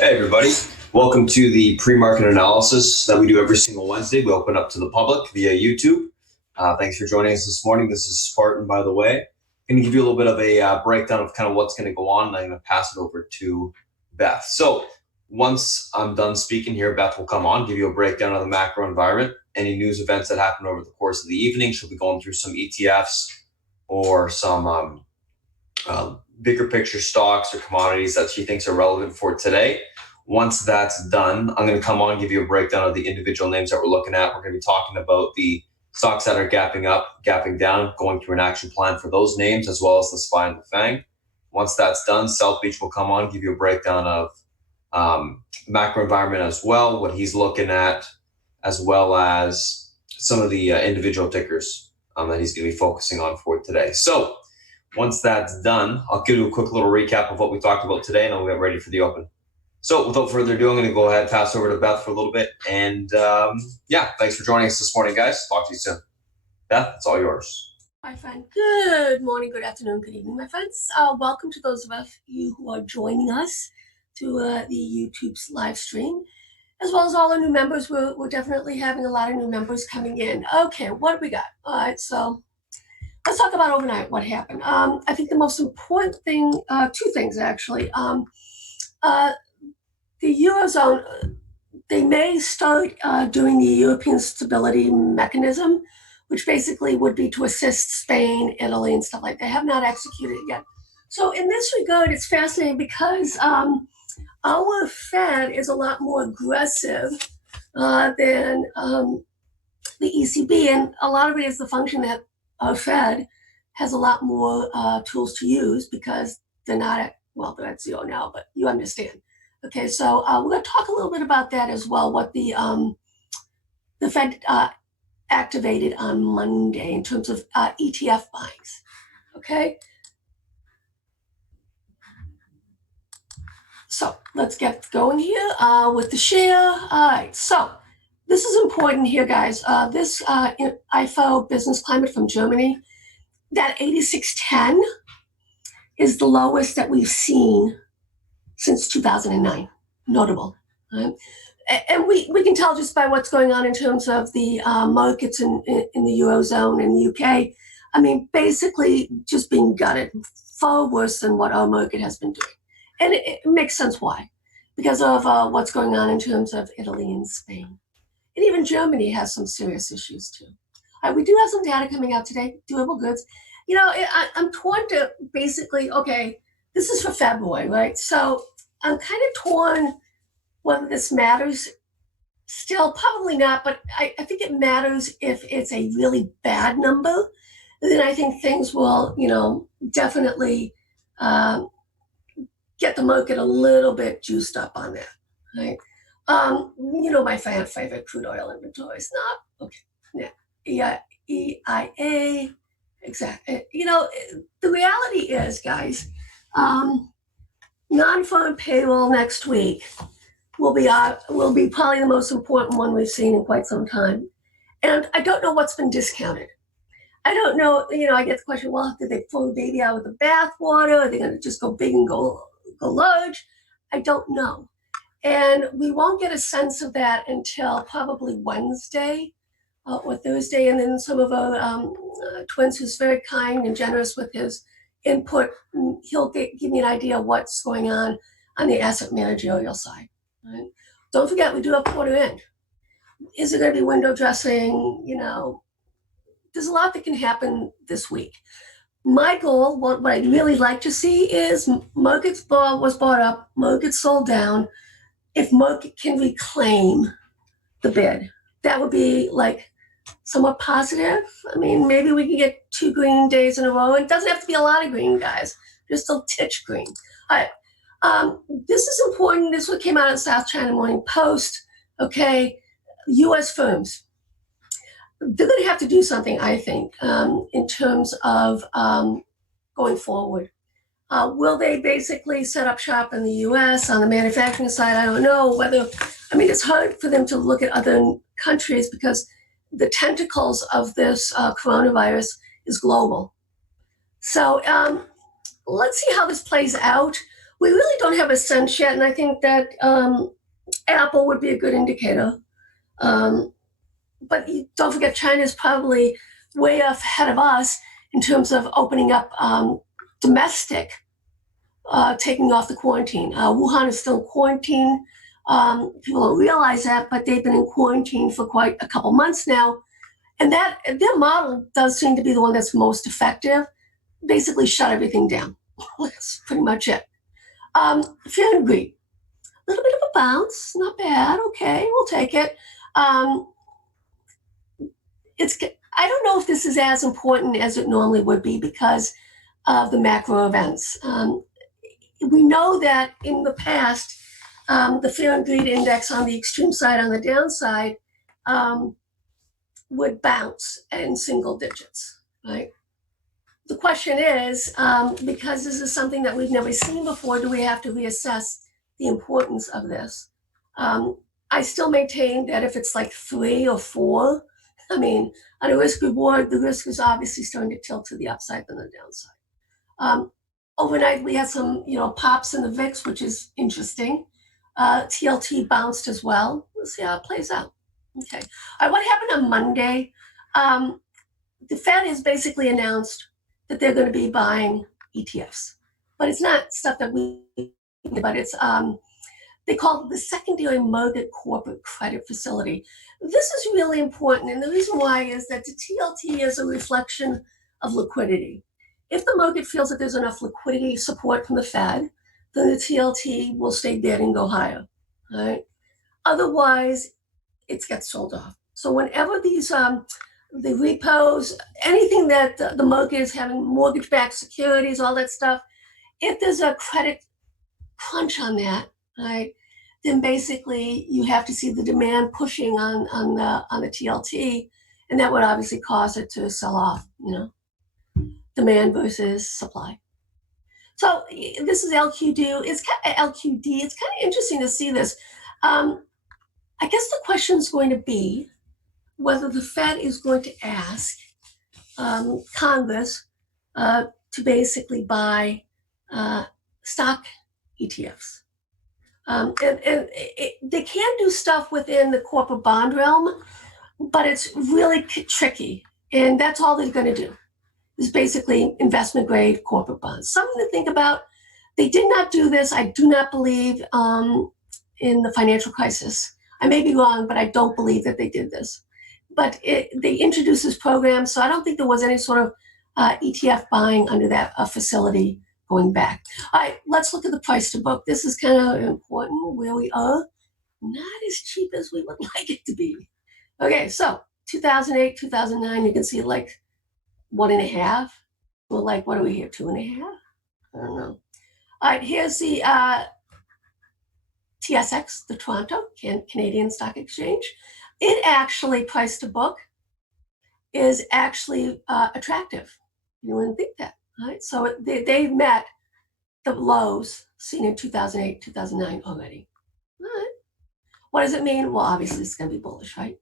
Hey everybody, welcome to the pre-market analysis that we do every single Wednesday. We open up to the public via YouTube. Thanks for joining us this morning. This is Spartan, by the way. I'm going to give you a little bit of a breakdown of kind of what's going to go on, and I'm going to pass it over to Beth. So once I'm done speaking here, Beth will come on, give you a breakdown of the macro environment, any news events that happened over the course of the evening. She'll be going through some ETFs or some bigger picture stocks or commodities that she thinks are relevant for today. Once that's done, I'm going to come on and give you a breakdown of the individual names that we're looking at. We're going to be talking about the stocks that are gapping up, gapping down, going through an action plan for those names, as well as the SPY and the FANG. Once that's done, South Beach will come on, give you a breakdown of macro environment as well, what he's looking at, as well as some of the individual tickers that he's going to be focusing on for today. So once that's done, I'll give you a quick little recap of what we talked about today, and then we'll get ready for the open. So without further ado, I'm going to go ahead and pass over to Beth for a little bit. And thanks for joining us this morning, guys. Talk to you soon. Beth, it's all yours. My friend, good morning, good afternoon, good evening, my friends. Welcome to those of you who are joining us through the YouTube's live stream, as well as all our new members. We're definitely having a lot of new members coming in. Okay, what do we got? All right, so let's talk about overnight, what happened. I think the most important thing, two things actually. The Eurozone, they may start doing the European Stability Mechanism, which basically would be to assist Spain, Italy, and stuff like that. They have not executed it yet. So in this regard, it's fascinating because our Fed is a lot more aggressive than the ECB, and a lot of it is the function that our Fed has a lot more tools to use because they're not at, well, they're at zero now, but you understand. Okay, so we're going to talk a little bit about that as well, what the Fed activated on Monday in terms of ETF buyings, okay? So let's get going here with the share. All right, so this is important here, guys. This IFO business climate from Germany, that 8610 is the lowest that we've seen since 2009. Notable. Right? And we can tell just by what's going on in terms of the markets in the Eurozone and the UK. I mean, basically just being gutted, far worse than what our market has been doing. And it makes sense why. Because of what's going on in terms of Italy and Spain. And even Germany has some serious issues too. We do have some data coming out today, durable goods. You know, I'm torn to basically, okay, this is for February, right? So I'm kind of torn whether this matters. Still, probably not, but I think it matters if it's a really bad number. Then I think things will, you know, definitely get the market a little bit juiced up on that, right? You know, my favorite crude oil inventory is not, okay, yeah, EIA, exactly. You know, the reality is, guys, non-farm payroll next week will be probably the most important one we've seen in quite some time. And I don't know what's been discounted. I don't know, you know, I get the question, well, did they throw the baby out with the bathwater? Are they going to just go big and go large? I don't know. And we won't get a sense of that until probably Wednesday or Thursday. And then some of our twins, who's very kind and generous with his input, he'll give me an idea of what's going on the asset managerial side. Right? Don't forget, we do have quarter end. Is it going to be window dressing? You know, there's a lot that can happen this week. My goal, what I'd really like to see is markets was bought up, market sold down. If market can reclaim the bid, that would be like somewhat positive. I mean, maybe we can get 2 green days in a row. It doesn't have to be a lot of green, guys. Just a titch green. All right. This is important. This one came out in South China Morning Post. Okay, U.S. firms. They're going to have to do something, I think, in terms of going forward. Will they basically set up shop in the U.S. on the manufacturing side? I don't know whether, I mean, it's hard for them to look at other countries because the tentacles of this coronavirus is global. So let's see how this plays out. we really don't have a sense yet, and I think that Apple would be a good indicator. But don't forget, China is probably way ahead of us in terms of opening up domestic, taking off the quarantine. Wuhan is still in quarantine. People don't realize that, but they've been in quarantine for quite a couple months now. And that their model does seem to be the one that's most effective. Basically shut everything down. That's pretty much it. Fear and greed. A little bit of a bounce, not bad. Okay, we'll take it. I don't know if this is as important as it normally would be because of the macro events. We know that in the past, the fear and greed index on the extreme side, on the downside, would bounce in single digits, right? The question is, because this is something that we've never seen before, do we have to reassess the importance of this? I still maintain that if it's like 3 or 4, I mean, on a risk reward, the risk is obviously starting to tilt to the upside than the downside. Overnight, we had some, pops in the VIX, which is interesting. TLT bounced as well. We'll see how it plays out. Okay. All right, what happened on Monday? The Fed has basically announced that they're going to be buying ETFs, but it's not stuff that but it's they call it the secondary mortgage corporate credit facility. This is really important, and the reason why is that the TLT is a reflection of liquidity. If the market feels that there's enough liquidity support from the Fed, then the TLT will stay dead and go higher. Right? Otherwise, it gets sold off. So whenever these the repos, anything that the market is having, mortgage-backed securities, all that stuff, if there's a credit crunch on that, right, then basically you have to see the demand pushing on the TLT, and that would obviously cause it to sell off. Demand versus supply. So this is LQD. It's kind of LQD. It's kind of interesting to see this. I guess the question is going to be whether the Fed is going to ask Congress to basically buy stock ETFs. They can do stuff within the corporate bond realm, but it's really tricky. And that's all they're going to do is basically investment grade corporate bonds. Something to think about. They did not do this, I do not believe, in the financial crisis. I may be wrong, but I don't believe that they did this. But they introduced this program, so I don't think there was any sort of ETF buying under that facility going back. All right, let's look at the price to book. This is kind of important where we are. Not as cheap as we would like it to be. Okay, so 2008, 2009, you can see like 1.5. Well, like, what are we here, 2.5? I don't know. All right, here's the TSX, the Toronto Canadian Stock Exchange. It actually, price to book, is actually attractive. You wouldn't think that, right? So they met the lows seen in 2008, 2009 already. All right. What does it mean? Well, obviously it's going to be bullish, right?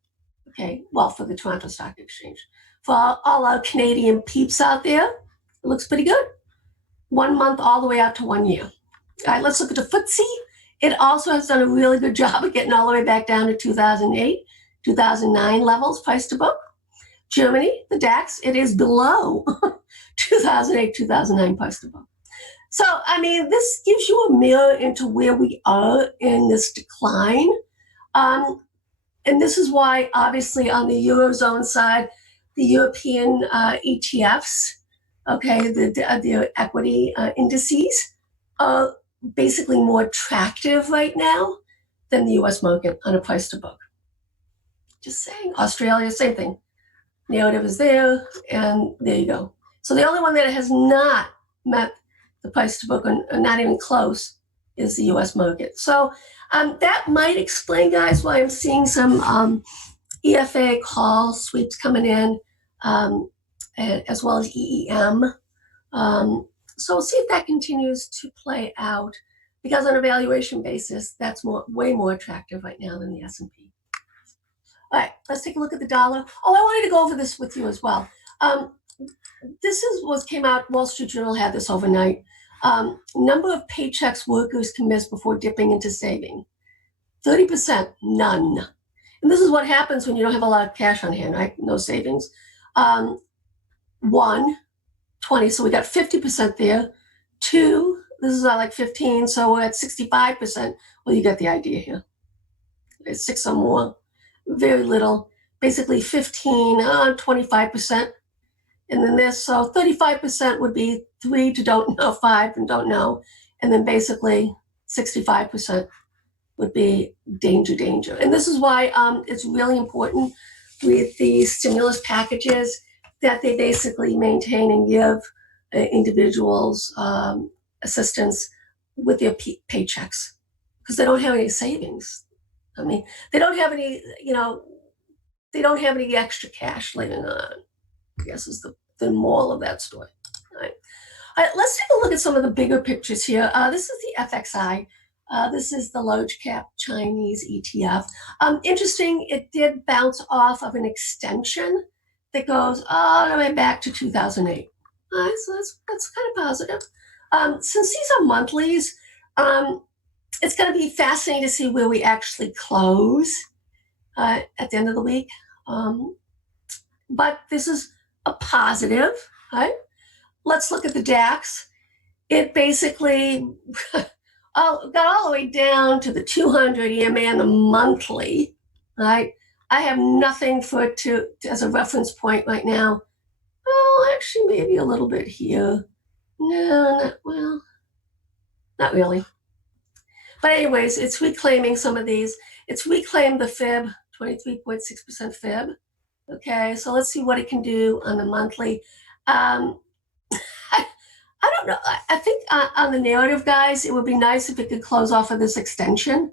Okay, well, for the Toronto Stock Exchange. For all our Canadian peeps out there, it looks pretty good. 1 month all the way out to 1 year. All right, let's look at the FTSE. It also has done a really good job of getting all the way back down to 2008, 2009 levels, price to book. Germany, the DAX, it is below 2008, 2009 price to book. So, I mean, this gives you a mirror into where we are in this decline. And this is why, obviously, on the Eurozone side, the European ETFs, okay, the equity indices are basically more attractive right now than the US market on a price to book. Just saying. Australia, same thing. Narrative is there, and there you go. So the only one that has not met the price to book, and not even close, is the US market. So that might explain, guys, why I'm seeing some EFA call sweeps coming in, as well as EEM. So we'll see if that continues to play out, because on a valuation basis, that's way more attractive right now than the S&P. All right, let's take a look at the dollar. Oh, I wanted to go over this with you as well. This is what came out. Wall Street Journal had this overnight. Number of paychecks workers can miss before dipping into saving. 30%, none. And this is what happens when you don't have a lot of cash on hand, right? No savings. 1, 20, so we got 50% there. 2, this is like 15, so we're at 65%. Well, you get the idea here. It's 6 or more, very little. Basically 15, 25%. And then this, so 35% would be 3 to don't know, 5 and don't know. And then basically 65% would be danger. And this is why it's really important with these stimulus packages that they basically maintain and give individuals assistance with their paychecks, because they don't have any savings. I mean, they don't have any, they don't have any extra cash living on, I guess is the moral of that story. All right. Let's take a look at some of the bigger pictures here. This is the FXI. This is the large cap Chinese ETF. Interesting, it did bounce off of an extension that goes all the way back to 2008. All right, so that's kind of positive. Since these are monthlies, it's going to be fascinating to see where we actually close at the end of the week. But this is a positive, right? Let's look at the DAX. It basically got all the way down to the 200 EMA on the monthly, right? I have nothing for it to as a reference point right now. Well, actually, maybe a little bit here. No, not really. But anyways, it's reclaiming some of these. It's reclaimed the fib, 23.6% fib. Okay, so let's see what it can do on the monthly. I don't know. I think on the narrative, guys, it would be nice if it could close off of this extension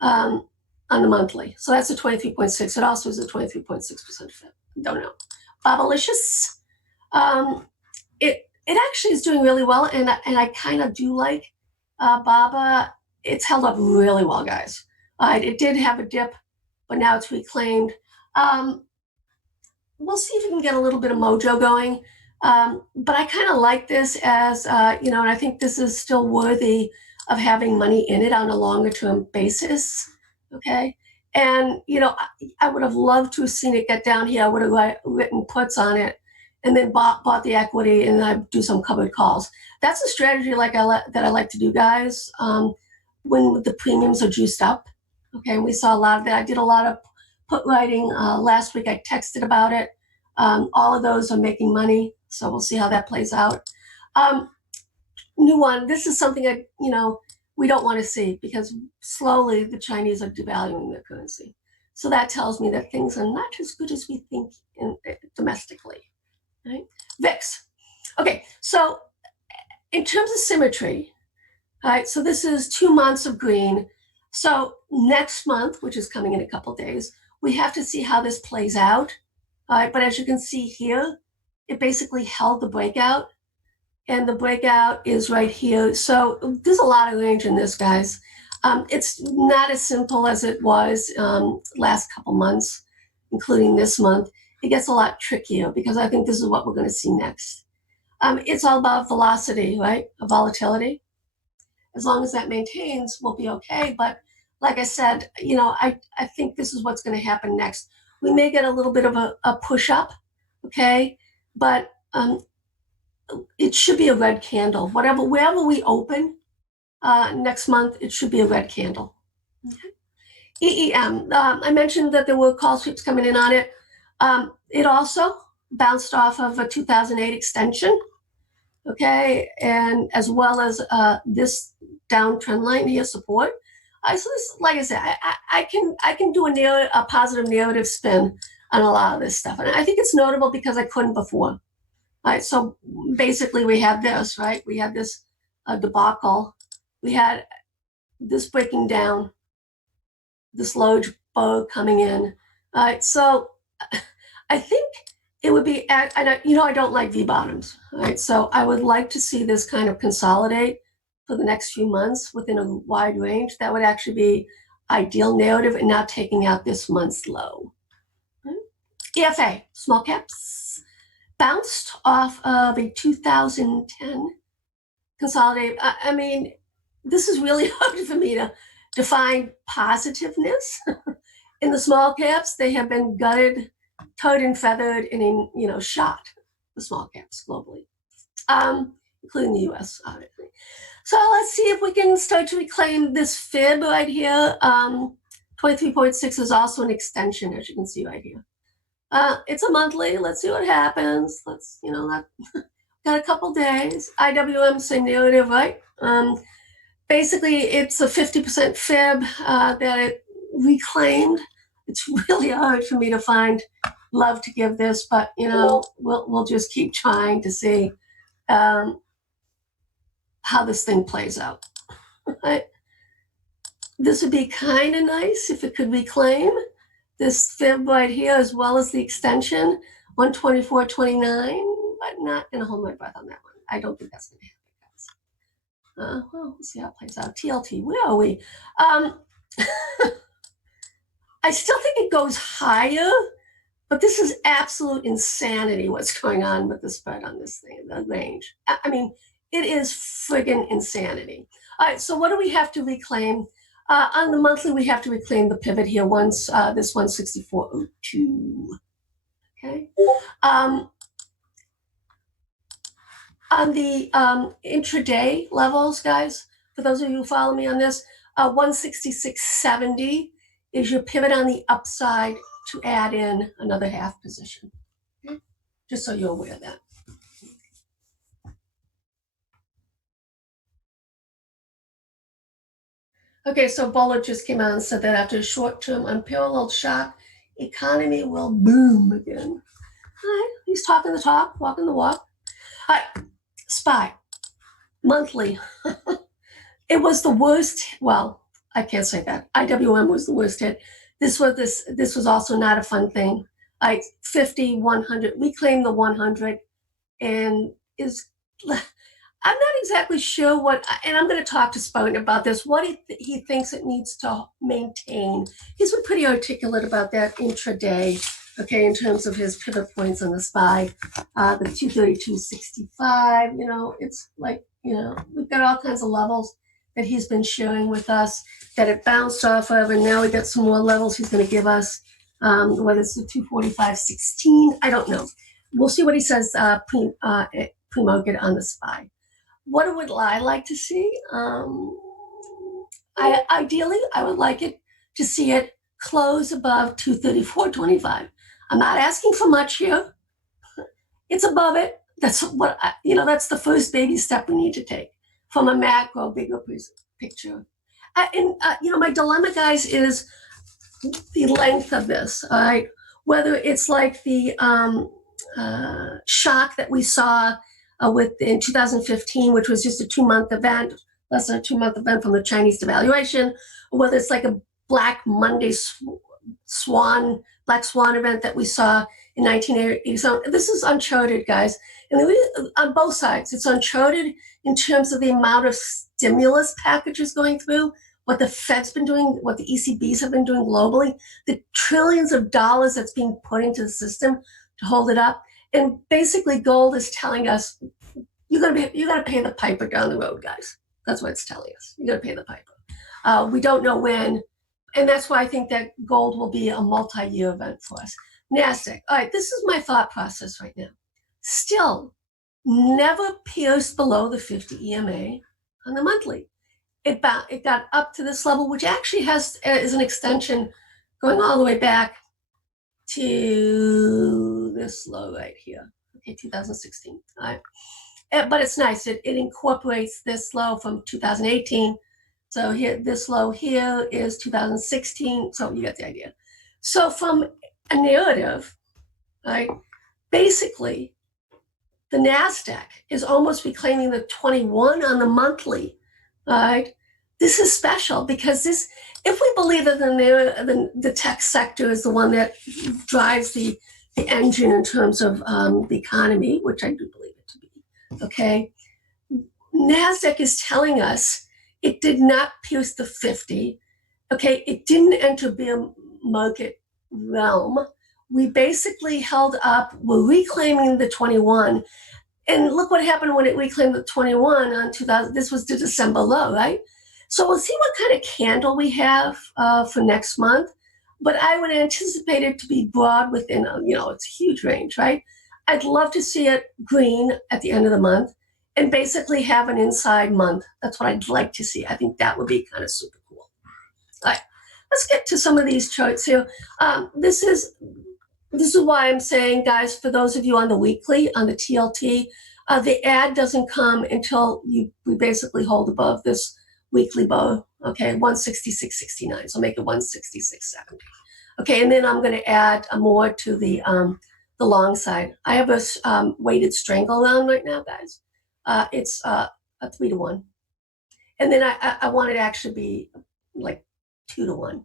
on the monthly. So that's a 23.6. It also is a 23.6% fib. Don't know. Bobalicious. It actually is doing really well, and I kind of do like Baba. It's held up really well, guys. It did have a dip, but now it's reclaimed. We'll see if we can get a little bit of mojo going. But I kind of like this as, and I think this is still worthy of having money in it on a longer term basis. Okay. And, I would have loved to have seen it get down here. I would have written puts on it and then bought the equity and then I'd do some covered calls. That's a strategy that I like to do, guys, when the premiums are juiced up. Okay. And we saw a lot of that. I did a lot of put writing last week. I texted about it. All of those are making money. So we'll see how that plays out. New one, this is something that, we don't want to see because slowly the Chinese are devaluing their currency. So that tells me that things are not as good as we think domestically. Right? VIX. Okay, so in terms of symmetry, all right, so this is 2 months of green. So next month, which is coming in a couple of days, we have to see how this plays out. All right, but as you can see here, it basically held the breakout, and the breakout is right here. So there's a lot of range in this, guys. It's not as simple as it was last couple months, including this month. It gets a lot trickier because I think this is what we're going to see next. It's all about velocity, right? Volatility. As long as that maintains, we'll be okay. But like I said, I think this is what's going to happen next. We may get a little bit of a push up, okay? But it should be a red candle. Wherever we open next month, it should be a red candle. Okay. EEM, I mentioned that there were call sweeps coming in on it. It also bounced off of a 2008 extension, okay? And as well as this downtrend line here, support. So this, like I said, I can do a positive narrative spin on a lot of this stuff. And I think it's notable because I couldn't before. Right, so basically we had this, right? We had this debacle. We had this breaking down, this large bow coming in. All right, so I think it would be, and I don't like V-bottoms. All right, so I would like to see this kind of consolidate for the next few months within a wide range. That would actually be ideal narrative and not taking out this month's low. Right? EFA, small caps. Bounced off of a 2010 consolidate. I mean, this is really hard for me to define positiveness. In the small caps, they have been gutted, toed and feathered, and shot, the small caps globally, including the U.S. obviously. So let's see if we can start to reclaim this fib right here. 23.6 is also an extension, as you can see right here. It's a monthly. Let's see what happens. Let's, got a couple days. IWM, same narrative, right? Basically, it's a 50% fib that it reclaimed. It's really hard for me to find love to give this, but we'll just keep trying to see how this thing plays out. Right? This would be kind of nice if it could reclaim this fib right here as well as the extension 124.29, but not gonna hold my breath on that one. I don't think that's gonna happen, guys. Well, we'll see how it plays out. TLT, where are we? I still think it goes higher, but this is absolute insanity what's going on with the spread on this thing, the range. I mean, it is friggin' insanity. All right, so what do we have to reclaim? On the monthly, we have to reclaim the pivot here once this 164.02. Okay. On the intraday levels, guys, for those of you who follow me on this, 166.70 is your pivot on the upside to add in another half position. Okay? Just so you're aware of that. Okay, so Bullard just came out and said that after a short-term unparalleled shock, economy will boom again. All right, he's talking the talk, walking the walk. All right, SPY, monthly. It was the worst. Well, I can't say that. IWM was the worst hit. This was also not a fun thing. 50, 100. We claim the 100, and I'm not exactly sure and I'm going to talk to Spartan about this, what he thinks it needs to maintain. He's been pretty articulate about that intraday, okay, in terms of his pivot points on the SPY, the 232.65, it's like, we've got all kinds of levels that he's been sharing with us that it bounced off of, and now we got some more levels he's going to give us, whether it's the 245.16, I don't know. We'll see what he says pre-market on the SPY. What would I like to see? Ideally, I would like it to see it close above 234.25. I'm not asking for much here. It's above it. That's what that's the first baby step we need to take from a macro bigger picture. My dilemma, guys, is the length of this. All right, whether it's like the shock that we saw in 2015, which was just a 2-month event, less than a 2-month event from the Chinese devaluation, or whether it's like a Black Monday Black Swan event that we saw in 1980. So this is uncharted, guys. And on both sides, it's uncharted in terms of the amount of stimulus packages going through, what the Fed's been doing, what the ECBs have been doing globally, the trillions of dollars that's being put into the system to hold it up. And basically, gold is telling us you got to pay the piper down the road, guys. That's what it's telling us. You got to pay the piper. We don't know when, and that's why I think that gold will be a multi-year event for us. Nasdaq. All right, this is my thought process right now. Still, never pierced below the 50 EMA on the monthly. It got up to this level, which actually is an extension going all the way back to this low right here, okay, 2016. All right. But it's nice. It incorporates this low from 2018. So here, this low here is 2016. So you get the idea. So from a narrative, right, basically, the NASDAQ is almost reclaiming the 21 on the monthly, right? This is special because if we believe that the tech sector is the one that drives the engine in terms of the economy, which I do believe it to be, okay, NASDAQ is telling us it did not pierce the 50, okay, it didn't enter bear market realm. We basically held up, we're reclaiming the 21, And look what happened when it reclaimed the 21 on 2000. This was the December low, right? So we'll see what kind of candle we have for next month. But I would anticipate it to be broad within, it's a huge range, right? I'd love to see it green at the end of the month and basically have an inside month. That's what I'd like to see. I think that would be kind of super cool. All right, let's get to some of these charts here. This is why I'm saying, guys, for those of you on the weekly, on the TLT, the ad doesn't come until we basically hold above this weekly bow, okay, 166.69. So make it 166.70. Okay, and then I'm going to add more to the long side. I have a weighted strangle on right now, guys. It's a 3-to-1. And then I want it to actually be like 2-to-1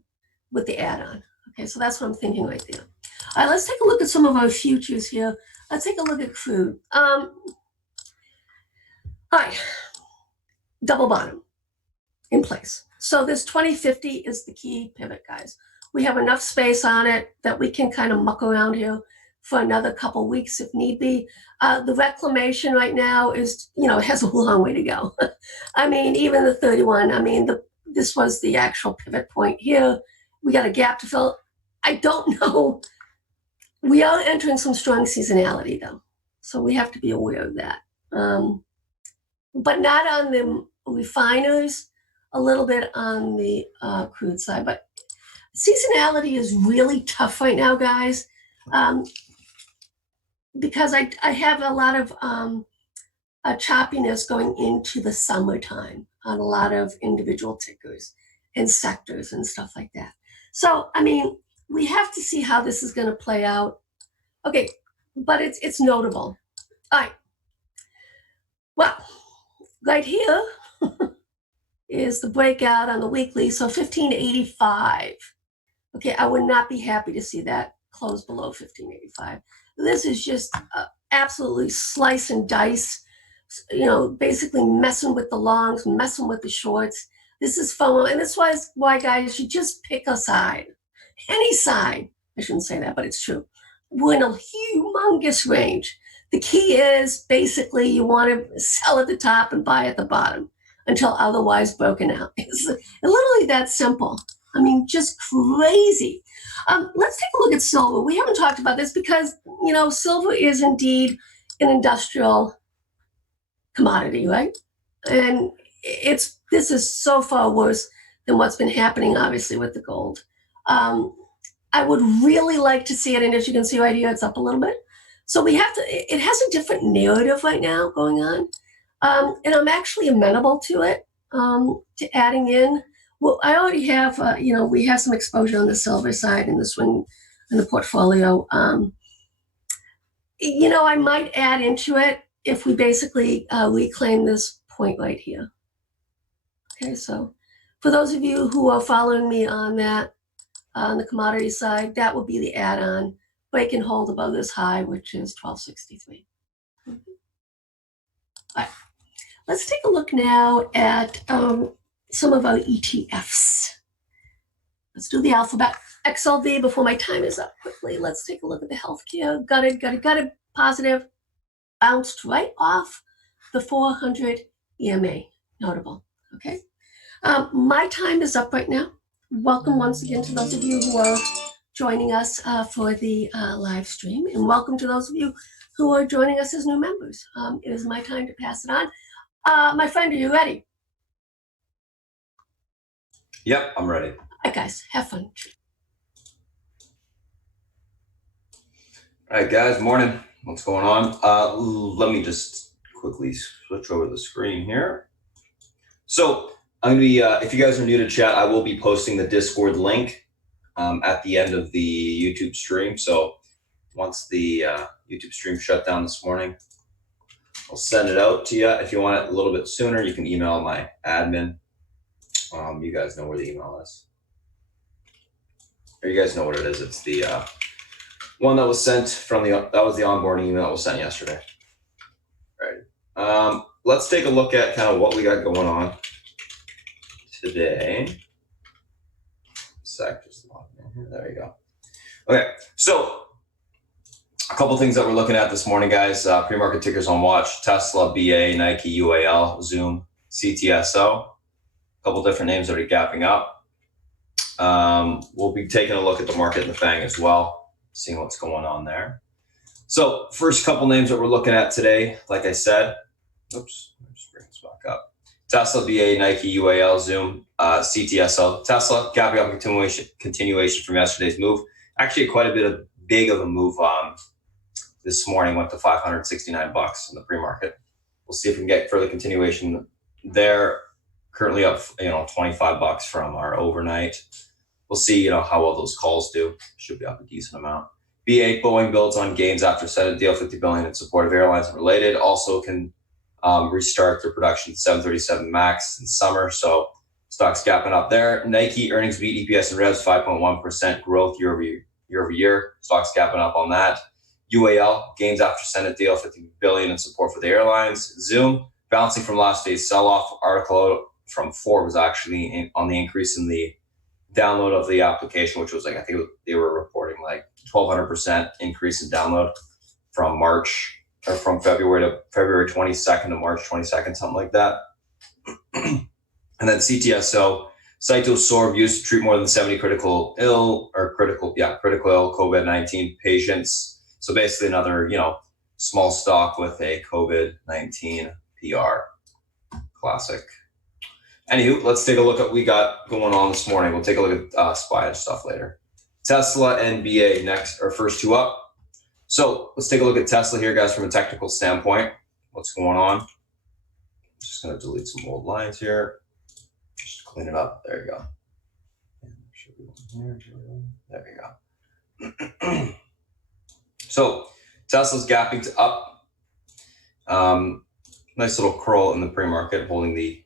with the add-on. Okay, so that's what I'm thinking right there. All right, let's take a look at some of our futures here. Let's take a look at crude. All right, double bottom in place. So this 2050 is the key pivot, guys. We have enough space on it that we can kind of muck around here for another couple weeks if need be. The reclamation right now is, it has a long way to go. I mean, even the 31, I mean, this was the actual pivot point here. We got a gap to fill. I don't know. We are entering some strong seasonality, though. So we have to be aware of that. But not on the refiners, a little bit on the crude side. But seasonality is really tough right now, guys, because I have a lot of choppiness going into the summertime on a lot of individual tickers and sectors and stuff like that. So, I mean, we have to see how this is going to play out. Okay, but it's notable. All right. Well, right here is the breakout on the weekly. So 1585. Okay, I would not be happy to see that close below 1585. This is just absolutely slice and dice, basically messing with the longs, messing with the shorts. This is FOMO, and that's why guys, you just pick a side. Any side. I shouldn't say that, but it's true. We're in a humongous range. The key is basically you want to sell at the top and buy at the bottom until otherwise broken out. It's literally that simple. I mean, just crazy. Let's take a look at silver. We haven't talked about this because, silver is indeed an industrial commodity, right? And this is so far worse than what's been happening, obviously, with the gold. I would really like to see it, and as you can see right here, it's up a little bit. So it has a different narrative right now going on. And I'm actually amenable to it, to adding in. Well, I already have, we have some exposure on the silver side in the swing in the portfolio. I might add into it if we basically reclaim this point right here. Okay, so for those of you who are following me on that, on the commodity side, that will be the add-on. Break and hold above this high, which is 1263. All right, let's take a look now at some of our ETFs. Let's do the alphabet. XLV before my time is up quickly. Let's take a look at the healthcare. Got it. Positive. Bounced right off the 400 EMA. Notable. Okay. My time is up right now. Welcome once again to those of you who are joining us for the live stream. And welcome to those of you who are joining us as new members. It is my time to pass it on. My friend, are you ready? Yep, I'm ready. All right, guys, have fun. All right, guys, morning. What's going on? Let me just quickly switch over the screen here. So I'm gonna be, if you guys are new to chat, I will be posting the Discord link at the end of the YouTube stream. So once the YouTube stream shut down this morning, I'll send it out to you. If you want it a little bit sooner, you can email my admin. You guys know where the email is. Or you guys know what it is. It's the one that was sent from that was the onboarding email that was sent yesterday. All right. Let's take a look at kind of what we got going on today. Just log in here. There you go. Okay, so a couple things that we're looking at this morning, guys. Pre-market tickers on watch: Tesla, BA, Nike, UAL, Zoom, CTSO. A couple different names that are gapping up. We'll be taking a look at the market in the FANG as well, seeing what's going on there. So first couple names that we're looking at today, like I said, oops, let me just bring this back up. Tesla, BA, Nike, UAL, Zoom, CTSO. Tesla, gapping up continuation from yesterday's move. Actually, quite a bit big of a move this morning, went to $569 in the pre-market. We'll see if we can get further continuation there. Currently up, $25 from our overnight. We'll see, how well those calls do. Should be up a decent amount. BA, Boeing builds on gains after Senate deal, $50 billion in support of airlines and related. Also can restart their production 737 MAX in summer. So stocks gapping up there. Nike earnings beat EPS and revs 5.1% growth year over year. Stocks gapping up on that. UAL gains after Senate deal, $50 billion in support for the airlines. Zoom bouncing from last day's sell-off. Article from Forbes actually on the increase in the download of the application, which was I think they were reporting 1,200% increase in download from February 22nd to March 22nd, something like that. And then CTSO, Cytosorb used to treat more than 70 critical ill COVID-19 patients. So basically another, small stock with a COVID-19 PR. Classic. Anywho, let's take a look at what we got going on this morning. We'll take a look at SPY and stuff later. Tesla and BA next, our first two up. So let's take a look at Tesla here, guys, from a technical standpoint. What's going on? Just going to delete some old lines here. Just clean it up. There you go. There you go. So Tesla's gapping to up. Nice little curl in the pre-market, holding the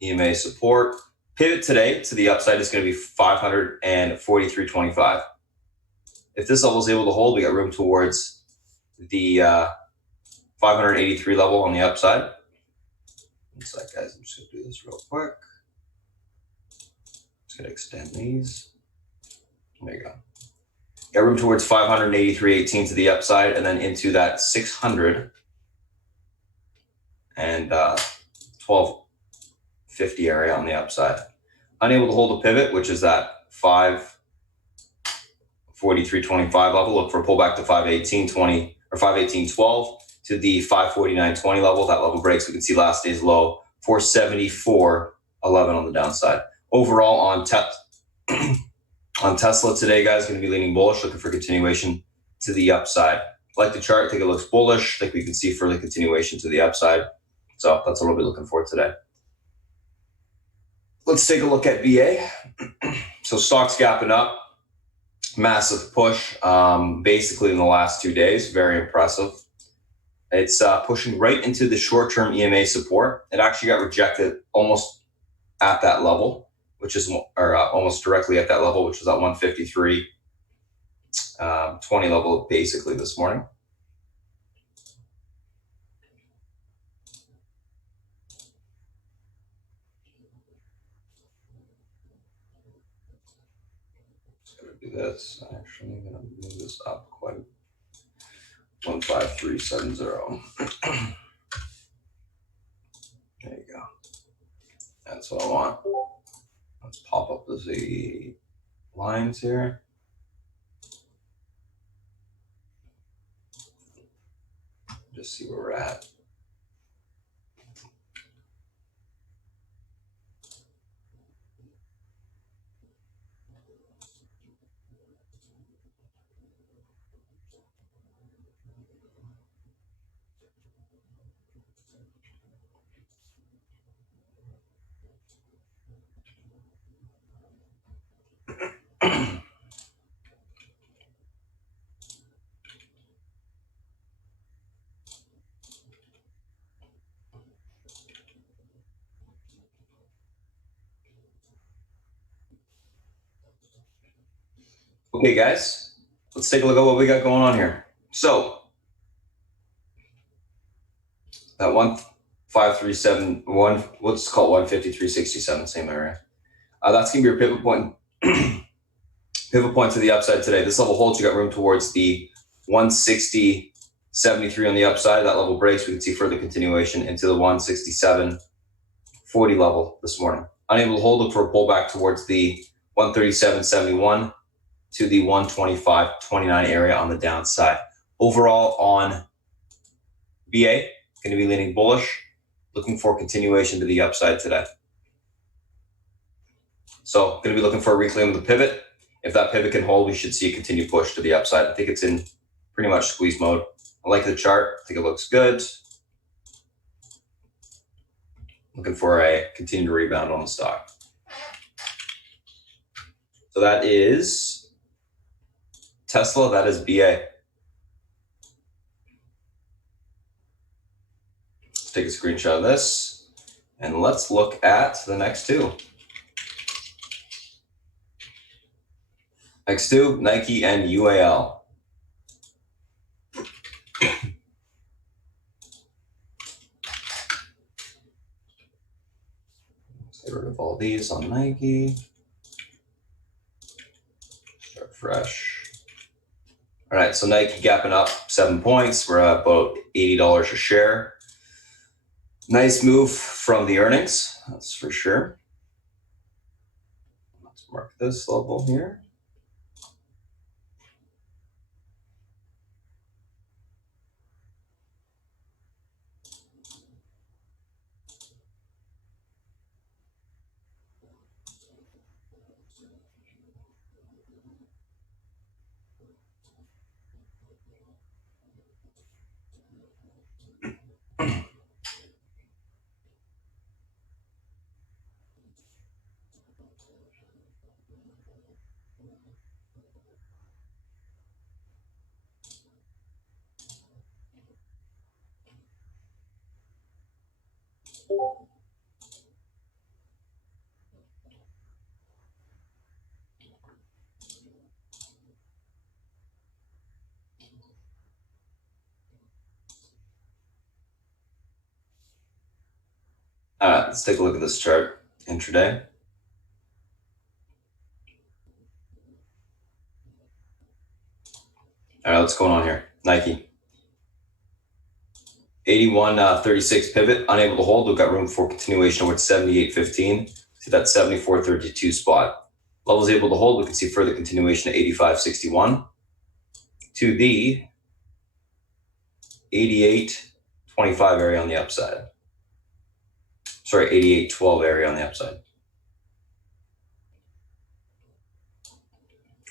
EMA support. Pivot today to the upside is going to be 543.25. If this level is able to hold, we got room towards the 583 level on the upside. One sec, guys. I'm just going to do this real quick. Just going to extend these. There you go. Got room towards 583.18 to the upside, and then into that 600 and 1250 area on the upside. Unable to hold a pivot, which is that 543.25 level. Look for a pullback to 518.20 or 518.12 to the 549.20 level. That level breaks. We can see last day's low 474.11 on the downside. Overall on Tesla today, guys, going to be leaning bullish, looking for continuation to the upside. Like the chart, I think it looks bullish. I think we can see further continuation to the upside. So that's what we'll be looking for today. Let's take a look at BA. So stocks gapping up, massive push, basically in the last 2 days. Very impressive. It's pushing right into the short-term EMA support. It actually got rejected almost at that level, which is almost directly at that level, which was at 153.20 level basically this morning. Do this. Actually, I'm going to move this up quite 15370. There you go. That's what I want. Let's pop up the Z lines here. Just see where we're at. Okay, guys, let's take a look at what we got going on here. So that 15371, let's call it 153.67, same area. That's gonna be your pivot point. Pivot point to the upside today. This level holds, you got room towards the 160.73 on the upside. That level breaks. We can see further continuation into the 167.40 level this morning. Unable to hold, look for a pullback towards the 137.71 to the 125.29 area on the downside. Overall on BA, going to be leaning bullish, looking for continuation to the upside today. So going to be looking for a reclaim of the pivot. If that pivot can hold, we should see a continued push to the upside. I think it's in pretty much squeeze mode. I like the chart. I think it looks good. Looking for a continued rebound on the stock. So that is Tesla. That is BA. Let's take a screenshot of this and let's look at the next two. Next two, Nike and UAL. Let's get rid of all these on Nike. Start fresh. All right, so Nike gapping up 7 points. We're at about $80 a share. Nice move from the earnings, that's for sure. Let's mark this level here. All right, let's take a look at this chart intraday. All right, what's going on here? Nike. 81.36 pivot, unable to hold. We've got room for continuation towards 78.15 to that 74.32 spot. Levels able to hold. We can see further continuation to 85.61 to the 88.25 area on the upside. Sorry, 88.12 area on the upside.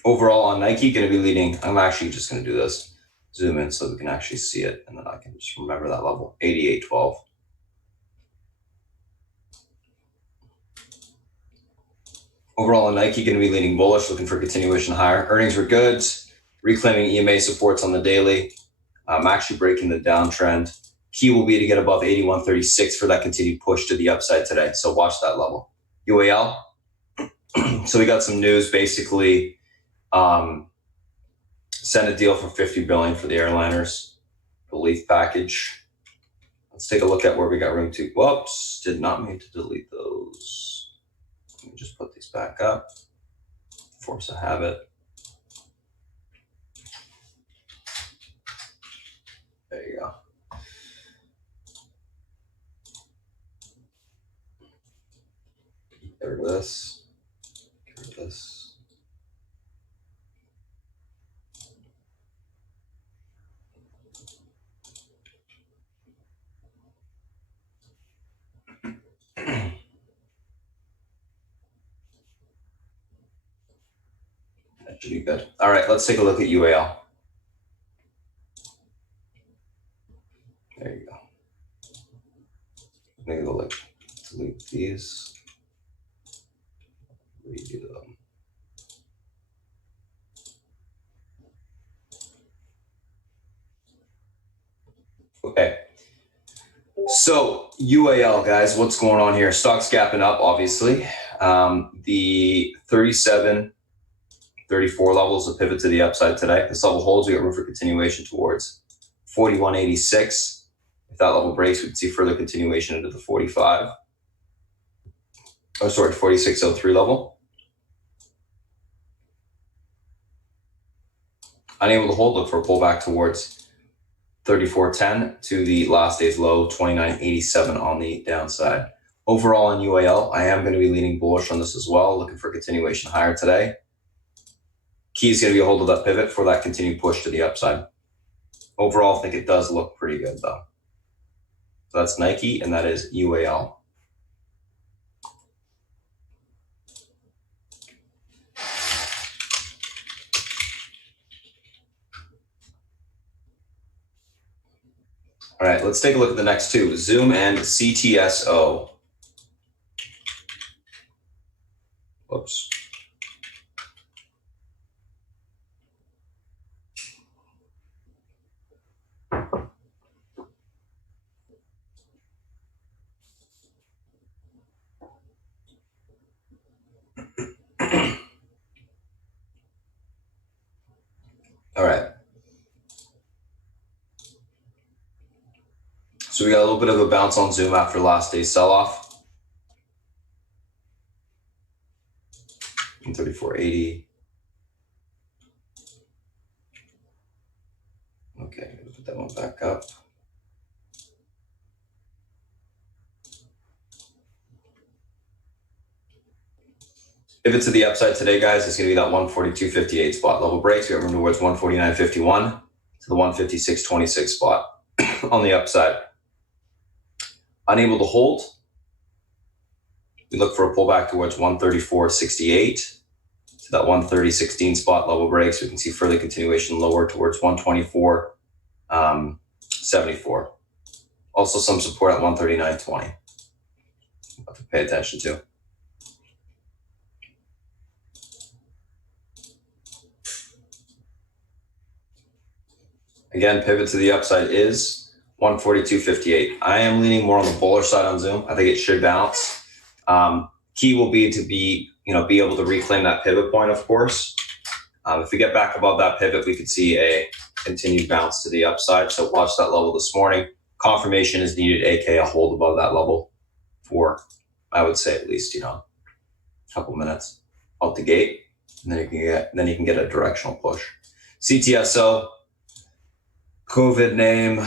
Overall on Nike, going to be leading. I'm actually just going to do this. Zoom in so we can actually see it, and then I can just remember that level, 88.12. Overall on Nike, going to be leaning bullish, looking for continuation higher. Earnings were good, reclaiming EMA supports on the daily. I'm actually breaking the downtrend. Key will be to get above 81.36 for that continued push to the upside today. So watch that level. UAL. So we got some news, basically. Sent a deal for $50 billion for the airliners, the Leaf package. Let's take a look at where we got room to. Whoops, did not mean to delete those. Let me just put these back up. Force of habit. There you go. Get rid of this. Get rid of this. That should be good. All right, let's take a look at UAL. There you go. Maybe we'll like delete these. Redo them. Okay. So UAL, guys, what's going on here? Stock's gapping up, obviously. The 37.34 levels will pivot to the upside today. This level holds, we got room for continuation towards 41.86. If that level breaks, we can see further continuation into the 46.03 level. Unable to hold, look for a pullback towards 34.10 to the last day's low, 29.87 on the downside. Overall in UAL, I am going to be leaning bullish on this as well, looking for continuation higher today. Key is going to be a hold of that pivot for that continued push to the upside. Overall, I think it does look pretty good though. So that's Nike, and that is UAL. All right, let's take a look at the next two, Zoom and CTSO. Whoops. All right. So we got a little bit of a bounce on Zoom after last day's sell-off. 34.80. Okay, put that one back up. If it's to the upside today, guys, it's going to be that 142.58 spot. Level breaks, we have room towards 149.51 to the 156.26 spot on the upside. Unable to hold, we look for a pullback towards 134.68 to that 130.16 spot. Level breaks, we can see further continuation lower towards 124.74. Also some support at 139.20. Have to pay attention to. Again, pivot to the upside is 142.58. I am leaning more on the bullish side on Zoom. I think it should bounce. Key will be to be able to reclaim that pivot point, of course. If we get back above that pivot, we could see a continued bounce to the upside. So watch that level this morning. Confirmation is needed, aka a hold above that level for, I would say, at least a couple minutes out the gate, and then you can get a directional push. CTSO. COVID name,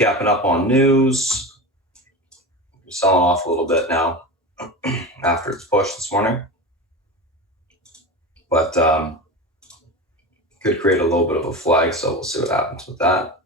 gapping up on news. We're selling off a little bit now after its push this morning. But could create a little bit of a flag, so we'll see what happens with that.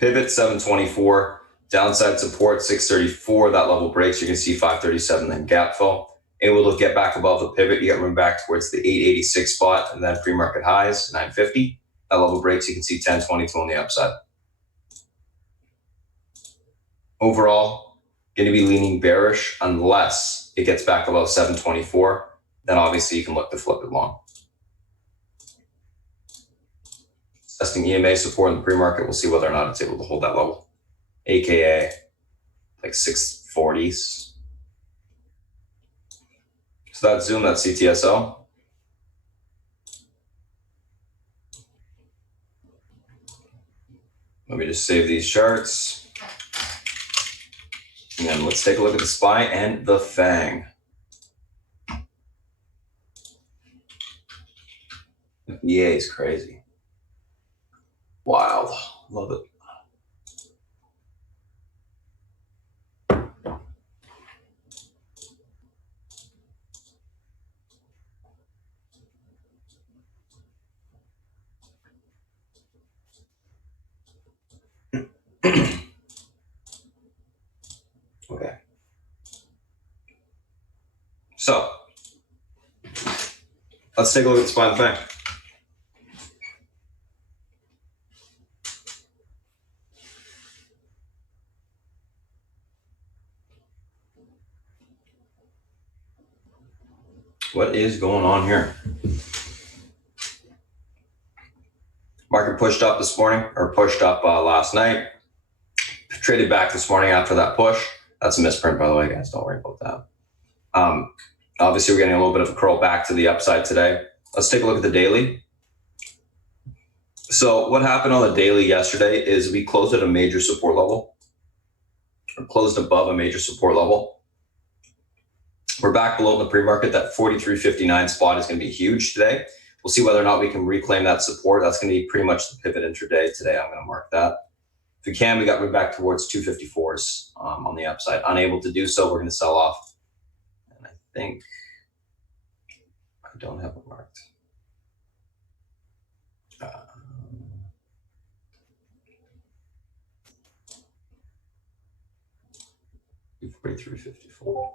Pivot 724, downside support 634. That level breaks. You can see 537, then gap fill. Able to get back above the pivot. You got room back towards the 886 spot, and then pre-market highs 950. That level breaks. You can see 1022 on the upside. Overall, going to be leaning bearish unless it gets back above 724. Then obviously you can look to flip it long. Testing EMA support in the pre-market. We'll see whether or not it's able to hold that level, aka like 640s. So that's Zoom, that's CTSO. Let me just save these charts. And then let's take a look at the SPY and the FANG. The EA is crazy. Wild. Love it. Okay. So let's take a look at the SPY and FANG. What is going on here? Market pushed up this morning, or pushed up last night. Traded back this morning after that push. That's a misprint, by the way, guys. Don't worry about that. Obviously, we're getting a little bit of a curl back to the upside today. Let's take a look at the daily. So what happened on the daily yesterday is we closed at a major support level, or closed above a major support level. We're back below in the pre-market. That 43.59 spot is going to be huge today. We'll see whether or not we can reclaim that support. That's going to be pretty much the pivot intraday today. I'm going to mark that. If we can, we got moved back towards 254s on the upside. Unable to do so, we're going to sell off. And I think I don't have it marked. 243.54.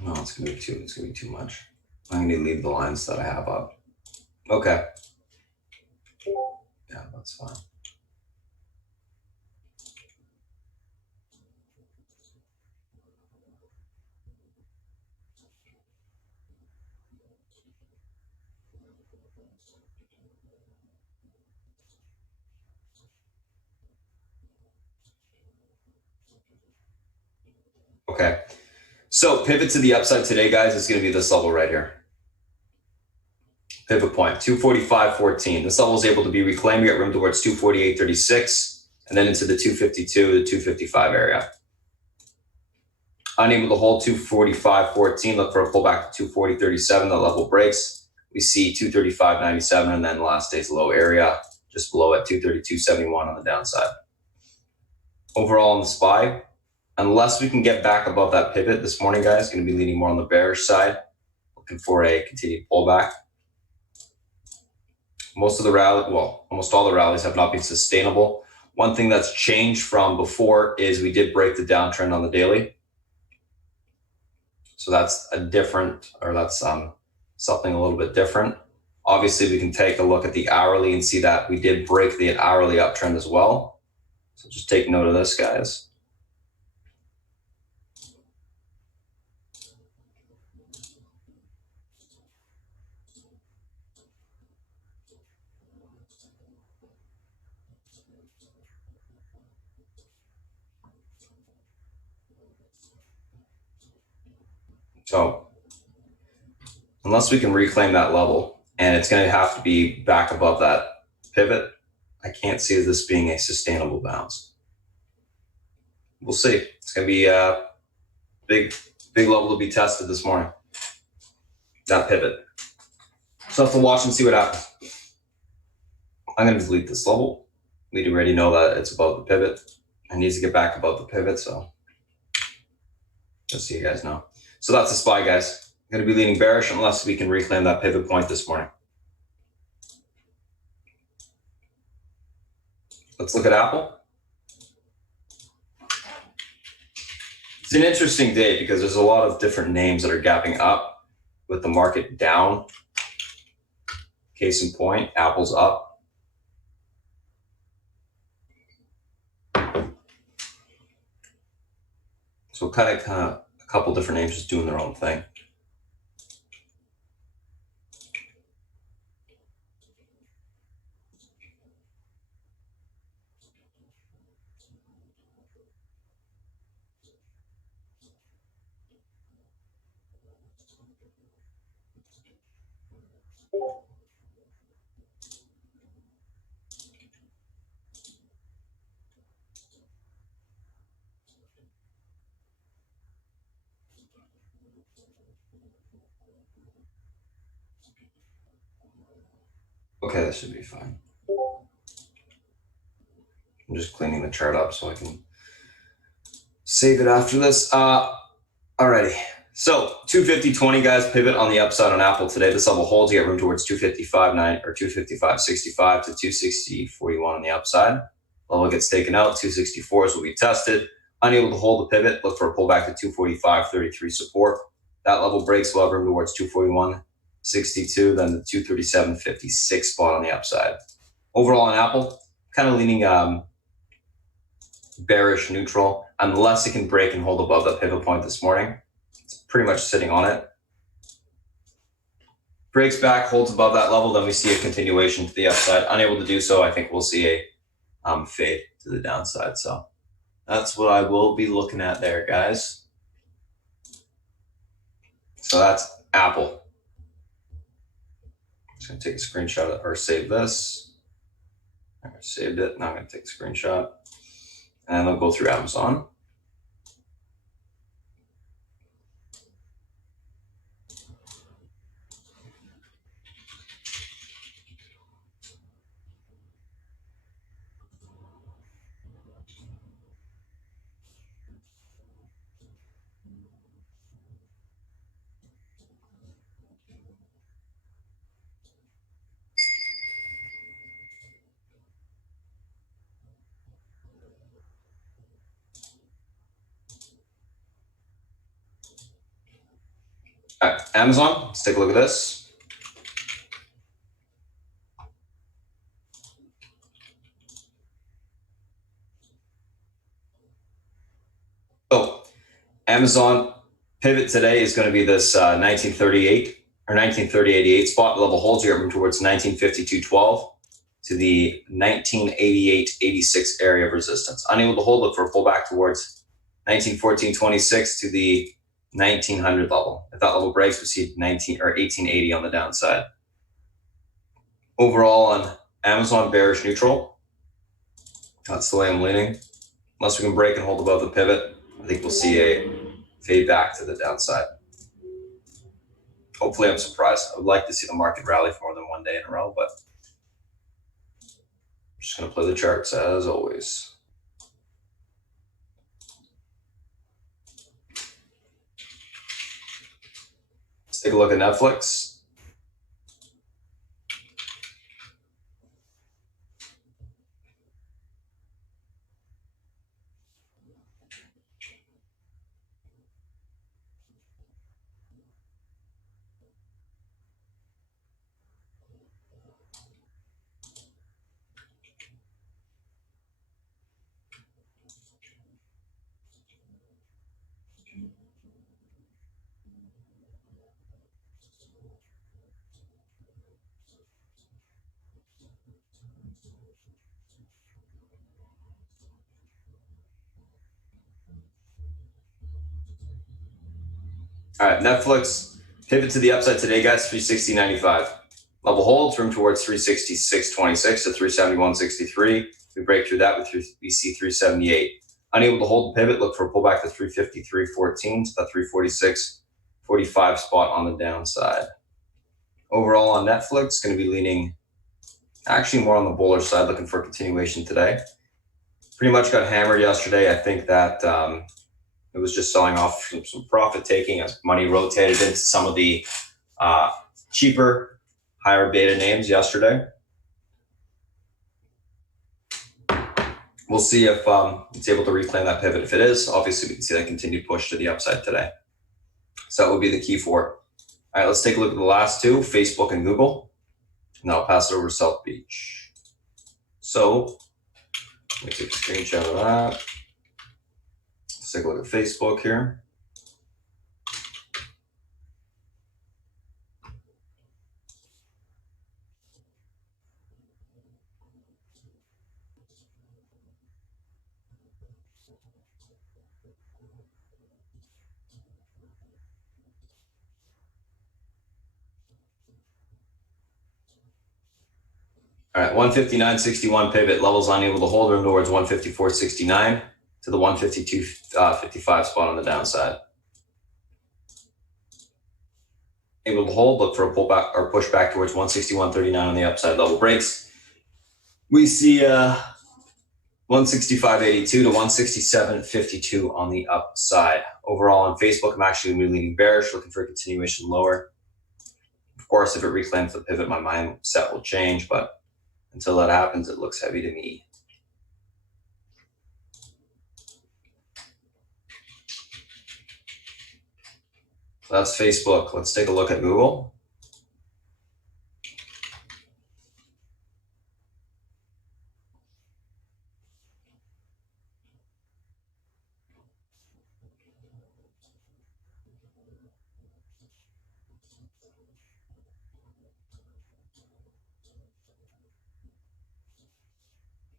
No, it's gonna be too much. I'm gonna leave the lines that I have up. Okay. Yeah, that's fine. Okay. So pivot to the upside today, guys, is going to be this level right here. Pivot point, 245.14. This level is able to be reclaimed. We got room towards 248.36 and then into the 252 to 255 area. Unable to hold 245.14. Look for a pullback to 240.37. The level breaks. We see 235.97 and then last day's low area just below at 232.71 on the downside. Overall on the SPY, unless we can get back above that pivot this morning, guys, going to be leaning more on the bearish side, looking for a continued pullback. Most of the rally, well, almost all the rallies have not been sustainable. One thing that's changed from before is we did break the downtrend on the daily. So that's a different, or that's something a little bit different. Obviously, we can take a look at the hourly and see that we did break the hourly uptrend as well. So just take note of this, guys. So unless we can reclaim that level, and it's going to have to be back above that pivot, I can't see this being a sustainable bounce. We'll see. It's going to be a big level to be tested this morning, that pivot. So have to watch and see what happens. I'm going to delete this level. We already know that it's above the pivot. It needs to get back above the pivot, so just so you guys know. So that's the SPY, guys. I'm going to be leaning bearish unless we can reclaim that pivot point this morning. Let's look at Apple. It's an interesting day because there's a lot of different names that are gapping up with the market down. Case in point, Apple's up. So kind of a couple different names just doing their own thing. Okay, this should be fine. I'm just cleaning the chart up so I can save it after this. Alrighty. So 250.20, guys, pivot on the upside on Apple today. This level holds. You got room towards 255.9 or 255.65 to 260.41 on the upside. Level gets taken out, 264s will be tested. Unable to hold the pivot, look for a pullback to 245.33 support. That level breaks, we'll have room towards 241.62, then the 237.56 spot on the upside. Overall on Apple, kind of leaning bearish neutral, unless it can break and hold above that pivot point this morning. It's pretty much sitting on it. Breaks back, holds above that level, then we see a continuation to the upside. Unable to do so, I think we'll see a fade to the downside. So that's what I will be looking at there, guys. So that's Apple. Just gonna take a screenshot or save this. I saved it. Now I'm gonna take a screenshot, and I'll go through Amazon. All right, Amazon, let's take a look at this. So Amazon pivot today is going to be this 1938 or 1930.88 spot. Level holds here up towards 1952.12 to the 1988.86 area of resistance. Unable to hold, look for a pullback towards 1914.26 to the 1900 level. If that level breaks, we see 1880 on the downside. Overall on Amazon, bearish neutral. That's the way I'm leaning. Unless we can break and hold above the pivot, I think we'll see a fade back to the downside. Hopefully I'm surprised. I would like to see the market rally for more than one day in a row, but I'm just going to play the charts as always. Let's take a look at Netflix. All right, Netflix pivot to the upside today, guys, 360.95. Level holds, room towards 366.26 to 371.63. We break through that, we see 378. Unable to hold the pivot, look for a pullback to 353.14 to the 346.45 spot on the downside. Overall on Netflix, going to be leaning actually more on the bullish side, looking for a continuation today. Pretty much got hammered yesterday. I think that it was just selling off some profit taking as money rotated into some of the cheaper, higher beta names yesterday. We'll see if it's able to reclaim that pivot. If it is, obviously we can see that continued push to the upside today. So that would be the key for it. All right, let's take a look at the last two, Facebook and Google. And I'll pass it over to South Beach. So let me take a screenshot of that. Let's take a look at Facebook here. All right, 159.61 pivot, levels unable to hold, room towards 154.69 to the 152.55 spot on the downside. Able to hold, look for a pullback or push back towards 161.39 on the upside. Level breaks. We see 165.82 to 167.52 on the upside. Overall on Facebook, I'm actually leaning bearish, looking for a continuation lower. Of course, if it reclaims the pivot, my mindset will change, but until that happens, it looks heavy to me. That's Facebook. Let's take a look at Google.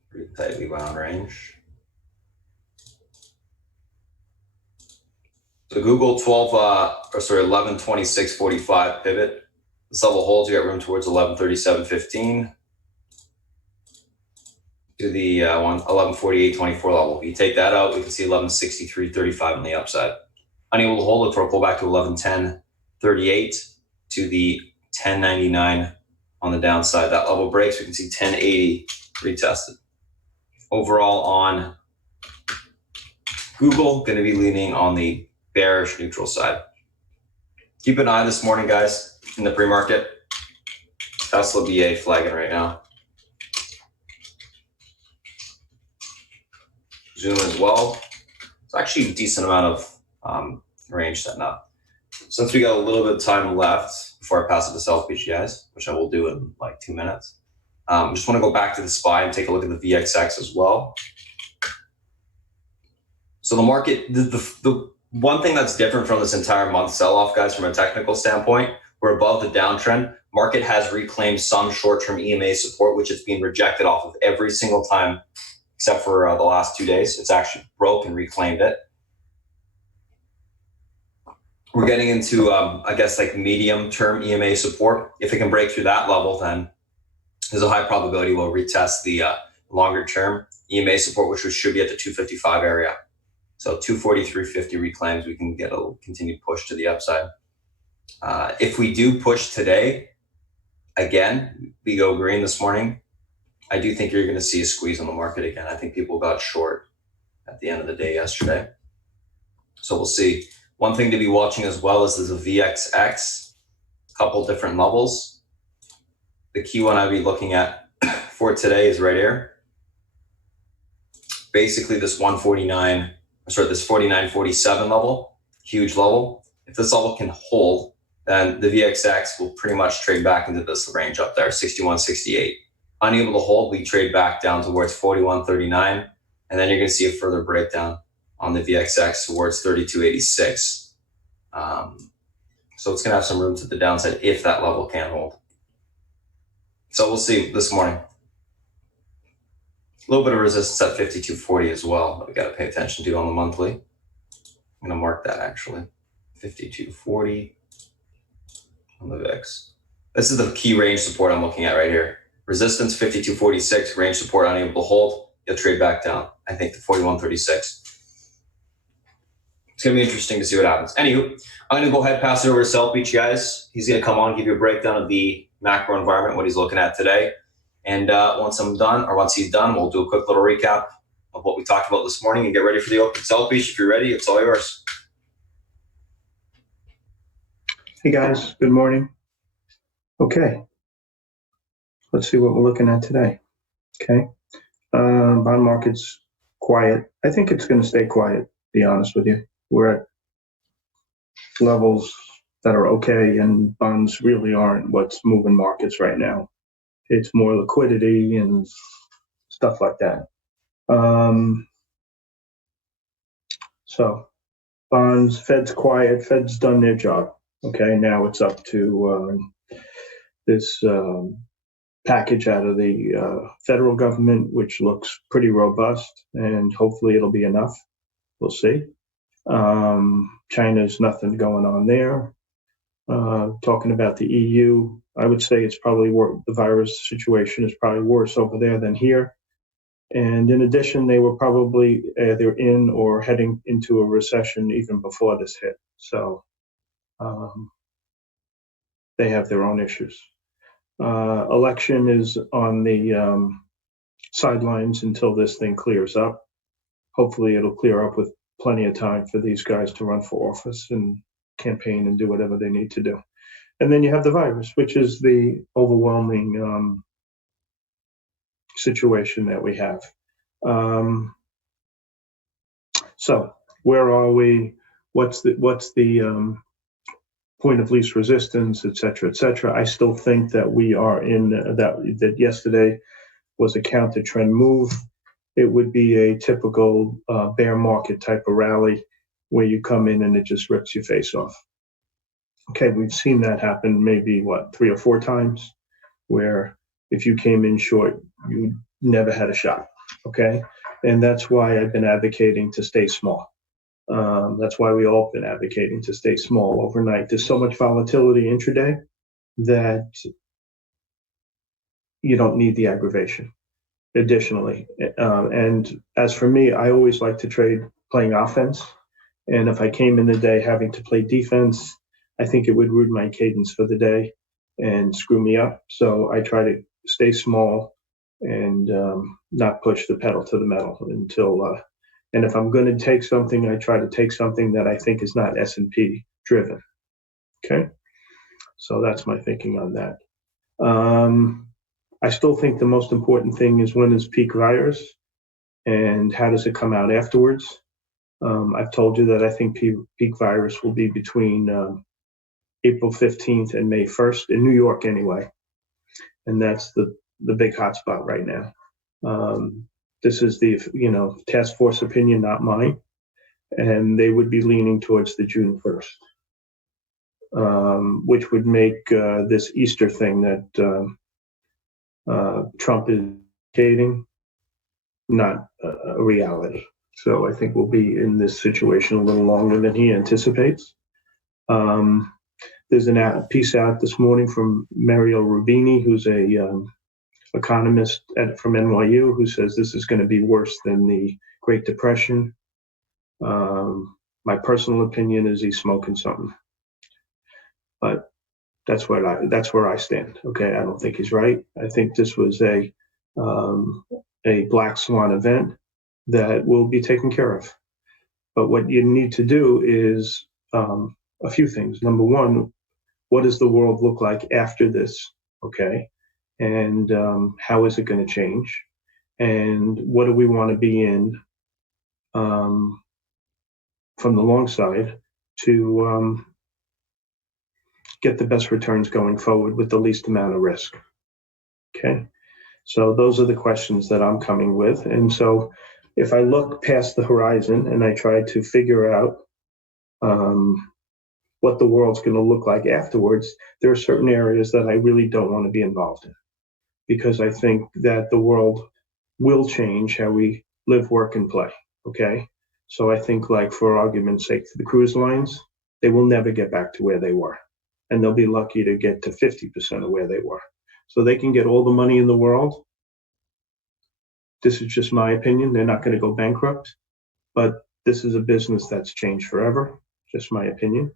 Pretty tightly bound range. So Google 11:26:45 pivot. This level holds. You got room towards 11:37:15 to the 11:48:24 level. You take that out, we can see 11:63:35 on the upside. Unable to hold it for a pullback to 11:10:38 to the 10.99 on the downside. That level breaks, we can see 10.80 retested. Overall on Google, going to be leaning on the bearish neutral side. Keep an eye this morning, guys, in the pre-market. Tesla BA flagging right now. Zoom as well. It's actually a decent amount of range setting up. Since we got a little bit of time left before I pass it to Selfie, guys, which I will do in like 2 minutes, I just want to go back to the SPY and take a look at the VXX as well. So the market, the one thing that's different from this entire month sell-off, guys, from a technical standpoint, we're above the downtrend. Market has reclaimed some short-term EMA support, which it's being rejected off of every single time, except for the last 2 days. It's actually broke and reclaimed it. We're getting into, I guess, like medium-term EMA support. If it can break through that level, then there's a high probability we'll retest the longer-term EMA support, which should be at the 255 area. So 243.50 reclaims, we can get a continued push to the upside. If we do push today, again, we go green this morning, I do think you're going to see a squeeze on the market again. I think people got short at the end of the day yesterday. So we'll see. One thing to be watching as well is there's a VXX, a couple different levels. The key one I'd be looking at for today is right here. Basically this 49.47 level, huge level. If this level can hold, then the VXX will pretty much trade back into this range up there, 61.68. Unable to hold, we trade back down towards 41.39, and then you're going to see a further breakdown on the VXX towards 32.86. So it's going to have some room to the downside if that level can hold. So we'll see this morning. A little bit of resistance at 52.40 as well that we got to pay attention to on the monthly. I'm going to mark that actually. 52.40 on the VIX. This is the key range support I'm looking at right here. Resistance 52.46, range support unable to hold. You'll trade back down, I think, to 41.36. It's going to be interesting to see what happens. Anywho, I'm going to go ahead and pass it over to South Beach, guys. He's going to come on and give you a breakdown of the macro environment, what he's looking at today. And once he's done, we'll do a quick little recap of what we talked about this morning and get ready for the open. South Beach, if you're ready, it's all yours. Hey guys, good morning. Okay, let's see what we're looking at today. Okay, bond market's quiet. I think it's going to stay quiet, to be honest with you. We're at levels that are okay, and bonds really aren't what's moving markets right now. It's more liquidity and stuff like that. So bonds, Fed's quiet, Fed's done their job. Okay, now it's up to this package out of the federal government, which looks pretty robust, and hopefully it'll be enough. We'll see. China's nothing going on there. Talking about the EU, I would say it's probably the virus situation is probably worse over there than here. And in addition, they were probably either in or heading into a recession even before this hit. So they have their own issues. Election is on the sidelines until this thing clears up. Hopefully it'll clear up with plenty of time for these guys to run for office and campaign and do whatever they need to do. And then you have the virus, which is the overwhelming situation that we have. So where are we? What's the point of least resistance, et cetera, et cetera. I still think that we are in that yesterday was a counter trend move. It would be a typical bear market type of rally where you come in and it just rips your face off. Okay, we've seen that happen maybe, 3 or 4 times, where if you came in short, you never had a shot, okay? And that's why I've been advocating to stay small. That's why we all been advocating to stay small overnight. There's so much volatility intraday that you don't need the aggravation. Additionally, and as for me, I always like to trade playing offense. And if I came in the day having to play defense, I think it would ruin my cadence for the day and screw me up. So I try to stay small and not push the pedal to the metal until. And if I'm going to take something, I try to take something that I think is not S&P driven. Okay, so that's my thinking on that. I still think the most important thing is when is peak virus and how does it come out afterwards. I've told you that I think peak virus will be between April 15th and May 1st in New York anyway. And that's the big hotspot right now. This is the task force opinion, not mine. And they would be leaning towards the June 1st, which would make this Easter thing that Trump is indicating not a reality. So I think we'll be in this situation a little longer than he anticipates. There's a piece out this morning from Mario Rubini, who's a economist from NYU, who says this is going to be worse than the Great Depression. My personal opinion is he's smoking something, but that's where I stand. Okay, I don't think he's right. I think this was a black swan event that will be taken care of. But what you need to do is a few things. Number one, what does the world look like after this? Okay, and how is it going to change? And what do we want to be in from the long side to get the best returns going forward with the least amount of risk? Okay, so those are the questions that I'm coming with. And so if I look past the horizon and I try to figure out what the world's going to look like afterwards, there are certain areas that I really don't want to be involved in, because I think that the world will change how we live, work, and play. Okay, so I think, like, for argument's sake, the cruise lines, they will never get back to where they were, and they'll be lucky to get to 50% of where they were. So they can get all the money in the world. This is just my opinion. They're not going to go bankrupt, but this is a business that's changed forever. Just my opinion.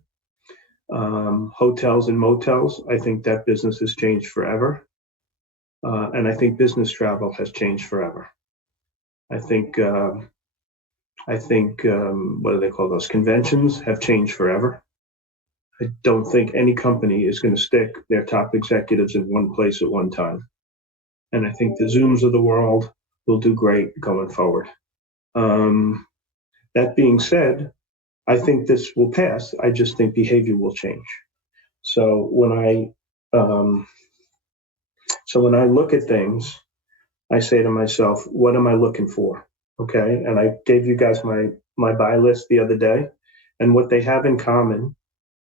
Hotels and motels, I think that business has changed forever. And I think business travel has changed forever. I think what do they call those? Conventions have changed forever. I don't think any company is going to stick their top executives in one place at one time. And I think the Zooms of the world will do great going forward. That being said, I think this will pass. I just think behavior will change. So when I look at things, I say to myself, what am I looking for? Okay, and I gave you guys my buy list the other day, and what they have in common,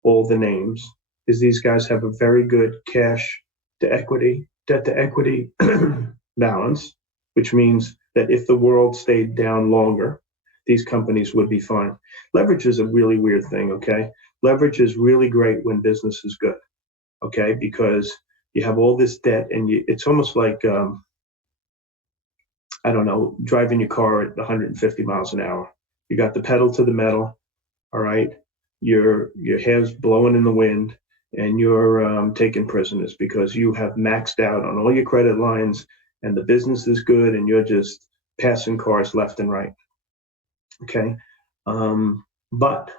all the names, is these guys have a very good cash to equity, debt to equity balance, which means that if the world stayed down longer, these companies would be fine. Leverage is a really weird thing, okay? Leverage is really great when business is good, okay? Because you have all this debt, and it's almost like, I don't know, driving your car at 150 miles an hour. You got the pedal to the metal, all right? Your hair's blowing in the wind, and you're taking prisoners because you have maxed out on all your credit lines, and the business is good, and you're just passing cars left and right. Okay, but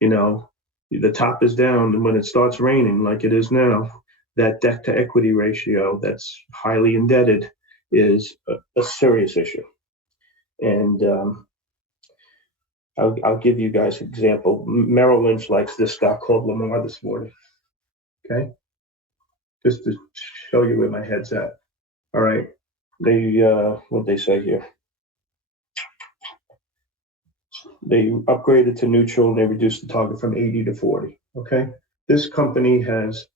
the top is down, and when it starts raining like it is now, that debt to equity ratio that's highly indebted is a serious issue. And I'll give you guys an example. Merrill Lynch likes this stock called Lamar this morning. Okay, just to show you where my head's at. All right, they what they say here. They upgraded to neutral and they reduced the target from 80 to 40. Okay, this company has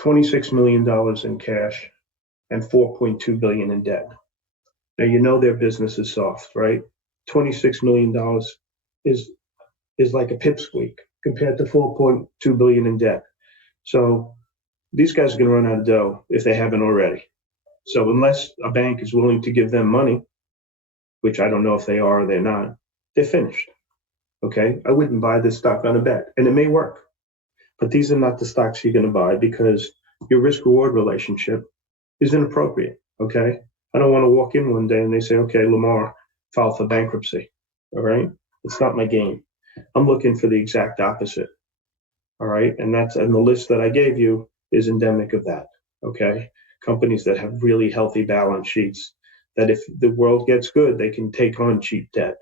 $26 million in cash and $4.2 billion in debt. Now you know their business is soft, right? $26 million is like a pipsqueak compared to $4.2 billion in debt. So these guys are going to run out of dough if they haven't already. So unless a bank is willing to give them money, which I don't know if they are or they're not, they're finished. Okay, I wouldn't buy this stock on a bet, and it may work, but these are not the stocks you're going to buy because your risk-reward relationship is inappropriate. Okay, I don't want to walk in one day and they say, okay, Lamar, file for bankruptcy. All right, it's not my game. I'm looking for the exact opposite. All right, and the list that I gave you is endemic of that. Okay, companies that have really healthy balance sheets, that if the world gets good, they can take on cheap debt.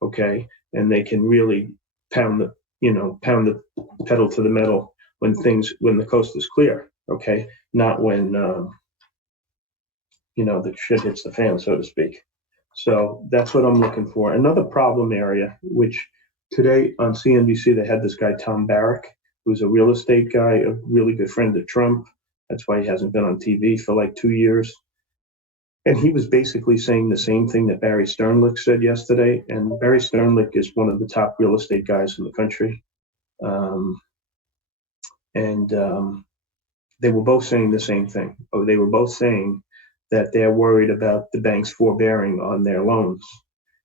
Okay, and they can really pound the pedal to the metal when the coast is clear. Okay, not when the shit hits the fan, so to speak. So that's what I'm looking for. Another problem area, which today on CNBC they had this guy Tom Barrack, who's a real estate guy, a really good friend of Trump. That's why he hasn't been on TV for like 2 years. And he was basically saying the same thing that Barry Sternlicht said yesterday. And Barry Sternlicht is one of the top real estate guys in the country. They were both saying the same thing. They were both saying that they're worried about the banks forbearing on their loans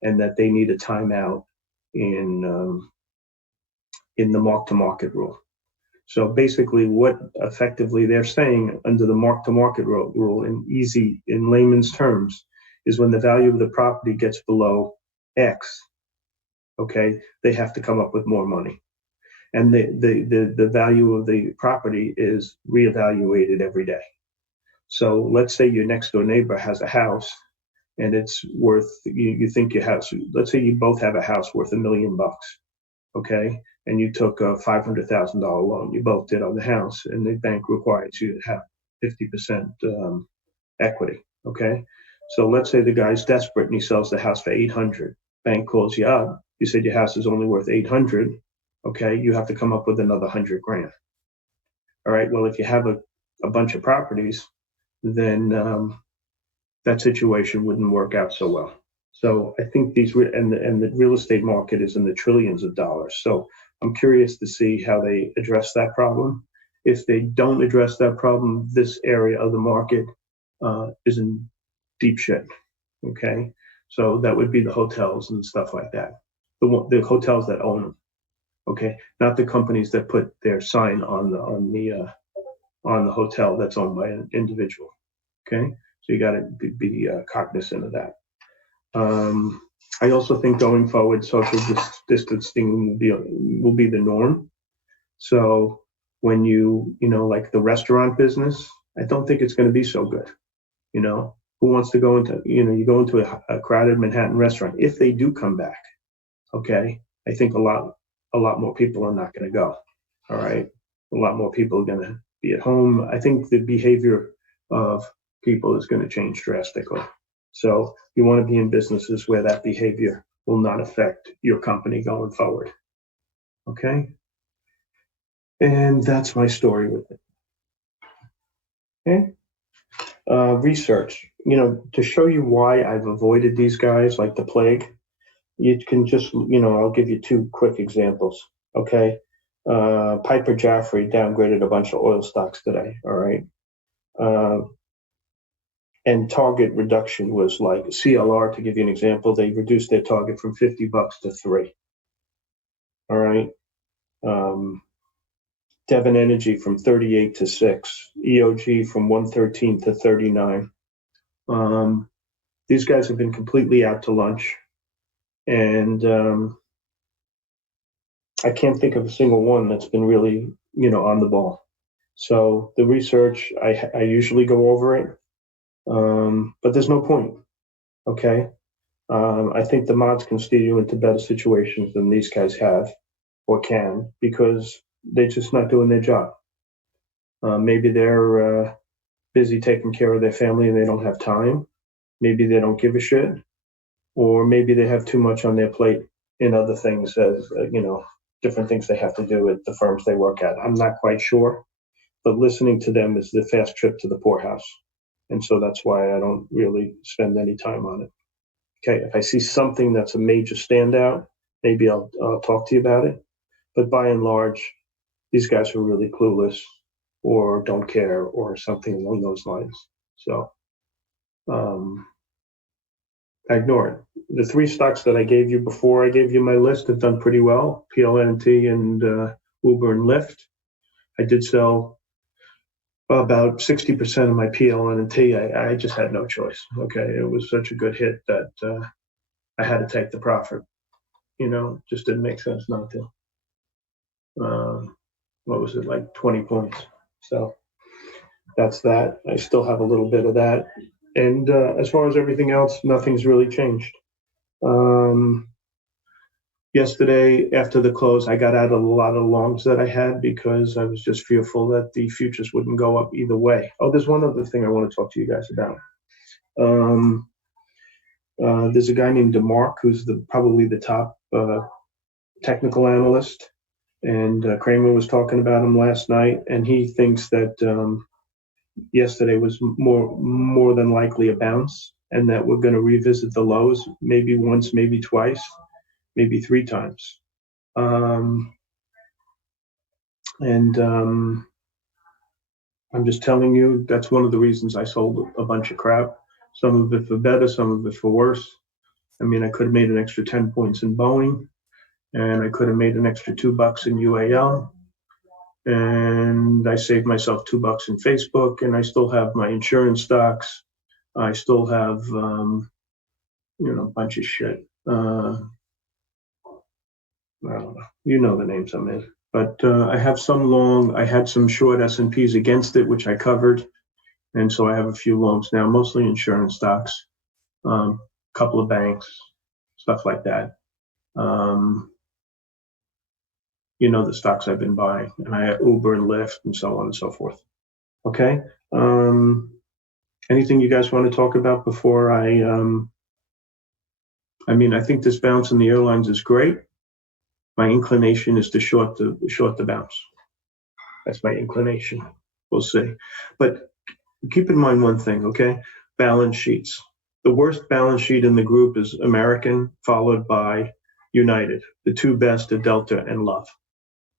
and that they need a timeout in the mark-to-market rule. So basically what effectively they're saying under the mark-to-market rule in layman's terms is when the value of the property gets below X, okay, they have to come up with more money. And the value of the property is reevaluated every day. So let's say your next door neighbor has a house and it's worth, you think your house, let's say you both have a house worth $1 million, okay? And you took a $500,000 loan, you both did on the house, and the bank requires you to have 50% equity, okay? So let's say the guy's desperate and he sells the house for 800. Bank calls you up, you said your house is only worth 800, okay? You have to come up with another 100 grand. All right, well, if you have a bunch of properties, then that situation wouldn't work out so well. So I think and the real estate market is in the trillions of dollars. So I'm curious to see how they address that problem. If they don't address that problem, this area of the market is in deep shit. Okay, so that would be the hotels and stuff like that. The hotels that own them. Okay, not the companies that put their sign on the hotel that's owned by an individual. Okay, so you got to be cognizant of that. I also think going forward, social distancing will be the norm. So when like the restaurant business, I don't think it's going to be so good. Who wants to go into, you go into a crowded Manhattan restaurant. If they do come back, okay, I think a lot more people are not going to go. All right, a lot more people are going to be at home. I think the behavior of people is going to change drastically. So you want to be in businesses where that behavior will not affect your company going forward. Okay? And that's my story with it. Okay? Research. To show you why I've avoided these guys like the plague, you can just, I'll give you 2 quick examples. Okay? Piper Jaffray downgraded a bunch of oil stocks today. All right? And target reduction was like CLR, to give you an example, they reduced their target from $50 to $3. All right. Devon Energy from 38 to 6. EOG from 113 to 39. These guys have been completely out to lunch. And I can't think of a single one that's been really, on the ball. So the research, I usually go over it. But there's no point, okay? I think the mods can steer you into better situations than these guys have or can because they're just not doing their job. Maybe they're busy taking care of their family and they don't have time. Maybe they don't give a shit, or maybe they have too much on their plate in other things, as different things they have to do at the firms they work at. I'm not quite sure, but listening to them is the fast trip to the poorhouse, and so that's why I don't really spend any time on it. Okay, if I see something that's a major standout, maybe I'll talk to you about it. But by and large, these guys are really clueless or don't care or something along those lines. So I ignore it. The three stocks that I gave you before I gave you my list have done pretty well, PLNT and Uber and Lyft. I did sell about 60% of my PLNT. I just had no choice. Okay, it was such a good hit that I had to take the profit. Just didn't make sense not to. What was it, like 20 points? So that's that. I still have a little bit of that. And as far as everything else, nothing's really changed. Yesterday, after the close, I got out a lot of longs that I had because I was just fearful that the futures wouldn't go up either way. Oh, there's one other thing I want to talk to you guys about. There's a guy named DeMark who's probably the top technical analyst, and Kramer was talking about him last night, and he thinks that yesterday was more than likely a bounce, and that we're going to revisit the lows maybe once, maybe twice, maybe three times. I'm just telling you, that's one of the reasons I sold a bunch of crap. Some of it for better, some of it for worse. I mean, I could have made an extra 10 points in Boeing, and I could have made an extra $2 in UAL, and I saved myself $2 in Facebook, and I still have my insurance stocks. I still have, a bunch of shit. I don't know. You know the names I'm in. But I have some long. I had some short S&Ps against it, which I covered. And so I have a few longs now, mostly insurance stocks, couple of banks, stuff like that. The stocks I've been buying. And I have Uber and Lyft and so on and so forth. Okay. Anything you guys want to talk about before I think this bounce in the airlines is great. My inclination is to short the bounce. That's my inclination. We'll see. But keep in mind one thing, okay? Balance sheets. The worst balance sheet in the group is American, followed by United. The two best are Delta and Love.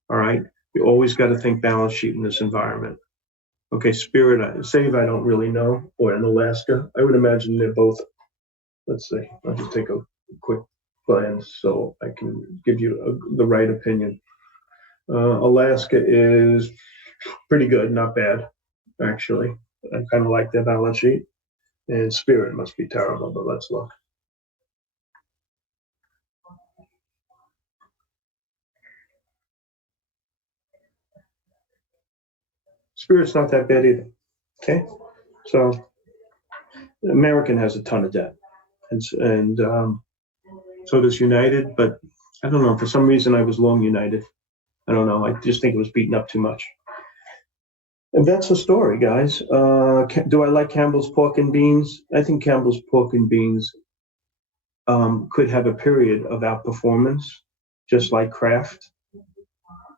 All right? You always got to think balance sheet in this environment. Okay, Spirit, Save, I don't really know, or in Alaska. I would imagine they're both. Let's see. I'll just take a quick glance so I can give you the right opinion. Alaska is pretty good, not bad, actually. I kind of like their balance sheet. And Spirit must be terrible, but let's look. Spirit's not that bad either. Okay, so American has a ton of debt, and so does United. But I don't know. For some reason, I was long United. I don't know. I just think it was beaten up too much. And that's the story, guys. Do I like Campbell's Pork and Beans? I think Campbell's Pork and Beans could have a period of outperformance, just like Kraft.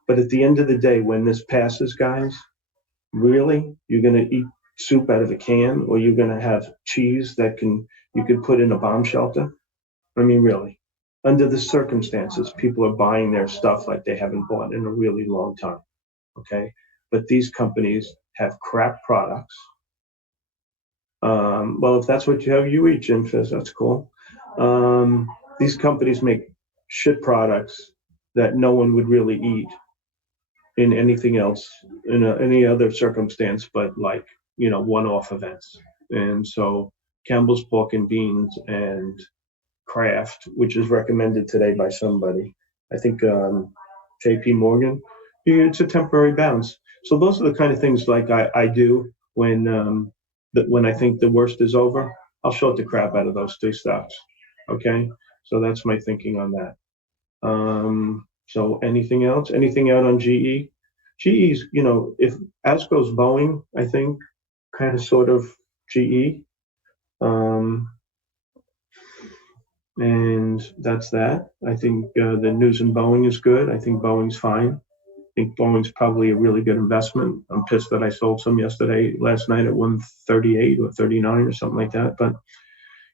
But at the end of the day, when this passes, guys, really, you're going to eat soup out of a can, or you're going to have cheese that you could put in a bomb shelter? I mean, really. Under the circumstances, people are buying their stuff like they haven't bought in a really long time. Okay, but these companies have crap products. Well, if that's what you eat, Jim says, that's cool. These companies make shit products that no one would really eat in anything else, in any other circumstance, but one-off events. And so Campbell's Pork and Beans and Kraft, which is recommended today by somebody, I think JP Morgan, it's a temporary bounce. So those are the kind of things like I do when I think the worst is over. I'll short the crap out of those three stocks. Okay, so that's my thinking on that. So anything else? Anything out on GE? GE's, if as goes Boeing, I think, kind of sort of GE. And that's that. I think the news in Boeing is good. I think Boeing's fine. I think Boeing's probably a really good investment. I'm pissed that I sold some last night at 138 or 39 or something like that. But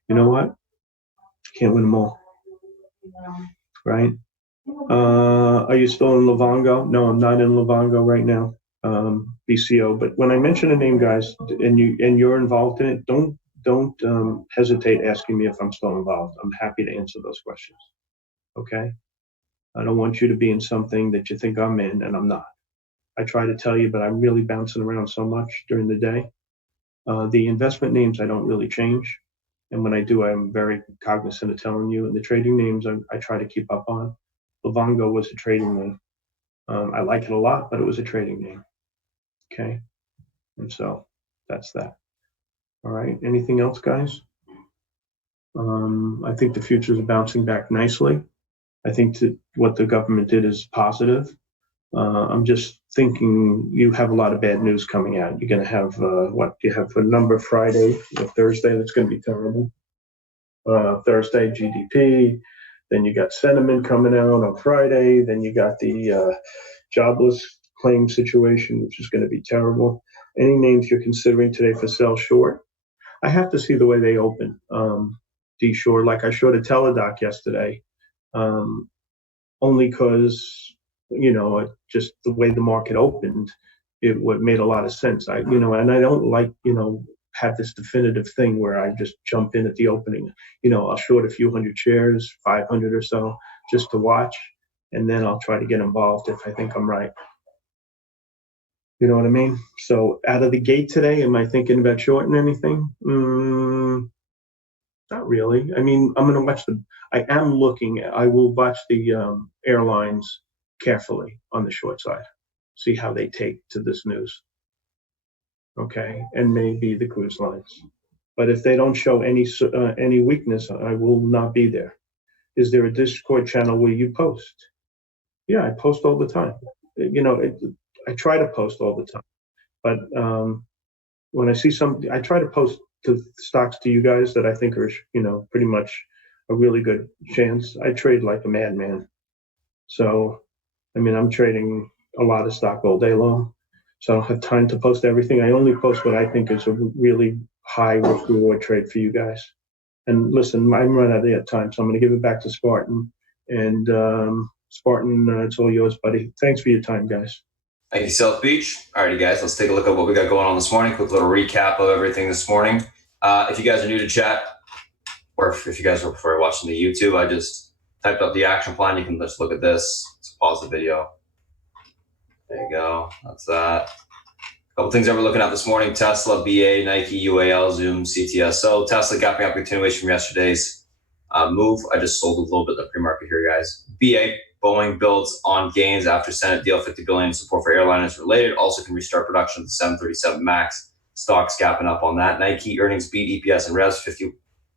you know what? Can't win them all, right? Are you still in Livongo? No, I'm not in Livongo right now, BCO. But when I mention a name, guys, and you're involved in it, don't hesitate asking me if I'm still involved. I'm happy to answer those questions. Okay? I don't want you to be in something that you think I'm in and I'm not. I try to tell you, but I'm really bouncing around so much during the day. The investment names I don't really change. And when I do, I'm very cognizant of telling you. And the trading names I try to keep up on. Livongo was a trading name. I like it a lot, but it was a trading name. Okay. And so that's that. All right. Anything else, guys? I think the futures are bouncing back nicely. I think that what the government did is positive. I'm just thinking you have a lot of bad news coming out. You're going to have you have a number Friday or Thursday that's going to be terrible. Thursday GDP, then you got sentiment coming out on Friday, then you got the jobless claim situation, which is going to be terrible. Any names you're considering today for sell short? I have to see the way they open. D short, like I showed a Teladoc yesterday, only because just the way the market opened, it made a lot of sense. And I don't like have this definitive thing where I just jump in at the opening. I'll short a few hundred shares, 500 or so, just to watch, and then I'll try to get involved if I think I'm right. You know what I mean? So out of the gate today, am I thinking about shorting anything? Not really. I mean, I'm going to watch I will watch the airlines carefully on the short side, see how they take to this news. Okay, and maybe the cruise lines. But if they don't show any weakness, I will not be there. Is there a Discord channel where you post? Yeah, I post all the time. I try to post all the time. But when I see I try to post stocks to you guys that I think are, pretty much a really good chance. I trade like a madman. So, I'm trading a lot of stock all day long. So I don't have time to post everything. I only post what I think is a really high risk reward trade for you guys. And listen, I'm running out of time, so I'm going to give it back to Spartan. And Spartan, it's all yours, buddy. Thanks for your time, guys. Thank you, South Beach. Alrighty, guys, let's take a look at what we got going on this morning. Quick little recap of everything this morning. If you guys are new to chat, or if you guys prefer watching the YouTube, I just typed up the action plan. You can just look at this. Let's pause the video. There you go. That's that. A couple things that we're looking at this morning: Tesla, BA, Nike, UAL, Zoom, CTSO. Tesla gapping up, continuation from yesterday's move. I just sold a little bit of the pre-market here, guys. BA, Boeing builds on gains after Senate deal, $50 billion in support for airliners related. Also can restart production of the 737 MAX. Stocks gapping up on that. Nike earnings beat EPS and revs,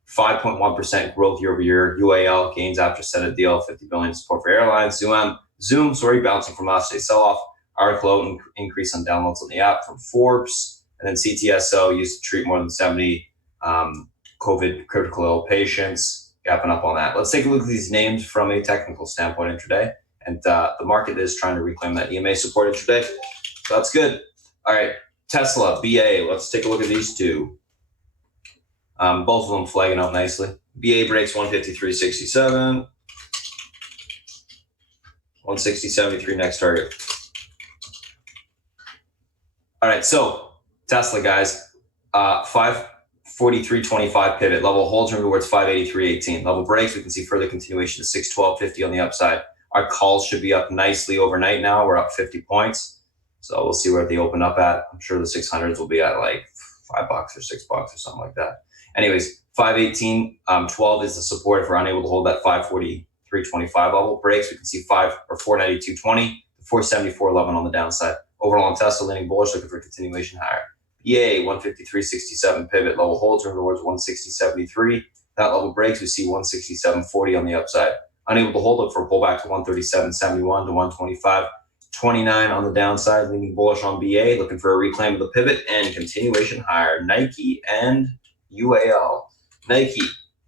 55.1% growth year over year. UAL gains after Senate deal, $50 billion in support for airlines. Zoom, bouncing from last day's sell-off. Article increase on downloads on the app from Forbes. And then CTSO used to treat more than 70 COVID critical ill patients, gapping up on that. Let's take a look at these names from a technical standpoint intraday. And the market is trying to reclaim that EMA support intraday. So that's good. All right, Tesla, BA, let's take a look at these two. Both of them flagging up nicely. BA breaks 153.67. 160.73 next target. All right, so Tesla, guys, 543.25 pivot level holds moving towards 583.18. Level breaks, we can see further continuation to 612.50 on the upside. Our calls should be up nicely overnight now. We're up 50 points. So we'll see where they open up at. I'm sure the 600s will be at like $5 or $6 or something like that. Anyways, 518.12 is the support. If we're unable to hold that 543.25 level breaks, we can see 492.20, 474.11 on the downside. Overall on Tesla, leaning bullish, looking for continuation higher. BA 153.67 pivot level holds towards 160.73. That level breaks, we see 167.40 on the upside. Unable to hold, look for a pullback to 137.71 to 125.29 on the downside. Leaning bullish on BA, looking for a reclaim of the pivot and continuation higher. Nike and UAL. Nike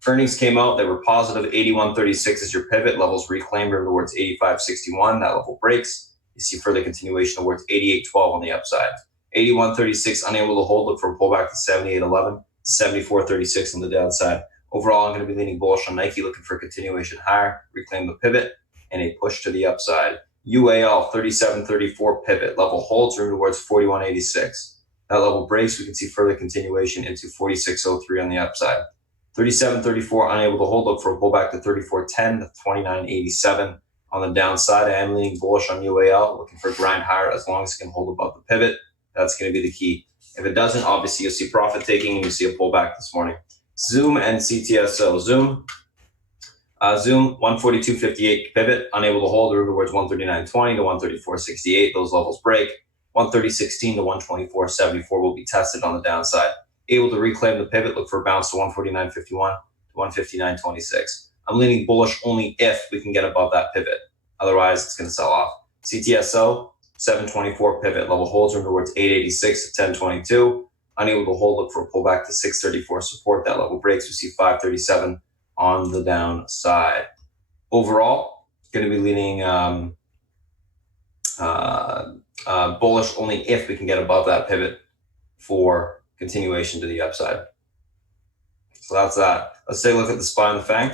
earnings came out. They were positive. 81.36 is your pivot. Levels reclaimed towards 85.61. That level breaks. You see further continuation towards 88.12 on the upside. 81.36 unable to hold. Look for a pullback to 78.11 to 74.36 on the downside. Overall, I'm going to be leaning bullish on Nike, looking for a continuation higher, reclaim the pivot, and a push to the upside. UAL 37.34 pivot level holds room towards 41.86. That level breaks. We can see further continuation into 46.03 on the upside. 37.34 unable to hold. Look for a pullback to 34.10 to 29.87 on the downside. I am leaning bullish on UAL, looking for a grind higher as long as it can hold above the pivot. That's going to be the key. If it doesn't, obviously you'll see profit taking and you see a pullback this morning. Zoom and CTSO. Zoom 142.58 pivot, unable to hold, room towards 139.20 to 134.68. Those levels break. 130.16 to 124.74 will be tested on the downside. Able to reclaim the pivot, look for a bounce to 149.51 to 159.26. I'm leaning bullish only if we can get above that pivot. Otherwise, it's going to sell off. CTSO 724 pivot, level holds room towards 886 to 1022. Unable to hold, look for a pullback to 634 support. That level breaks. We see 537 on the downside. Overall, going to be leaning bullish only if we can get above that pivot for continuation to the upside. So that's that. Let's take a look at the SPY and the FANG.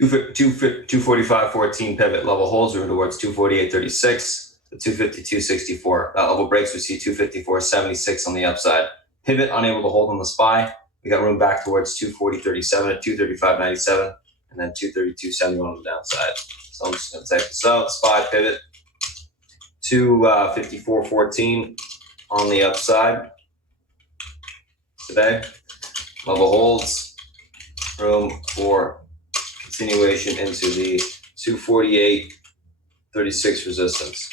$245.14 pivot, level holds room towards 248.36 to 252.64. That level breaks, we see 254.76 on the upside. Pivot unable to hold on the SPY. We got room back towards 240.37 at 235.97 and then 232.71 on the downside. So I'm just going to type this out. SPY pivot 254.14 on the upside today. Level holds, room for continuation into the 248.36 resistance.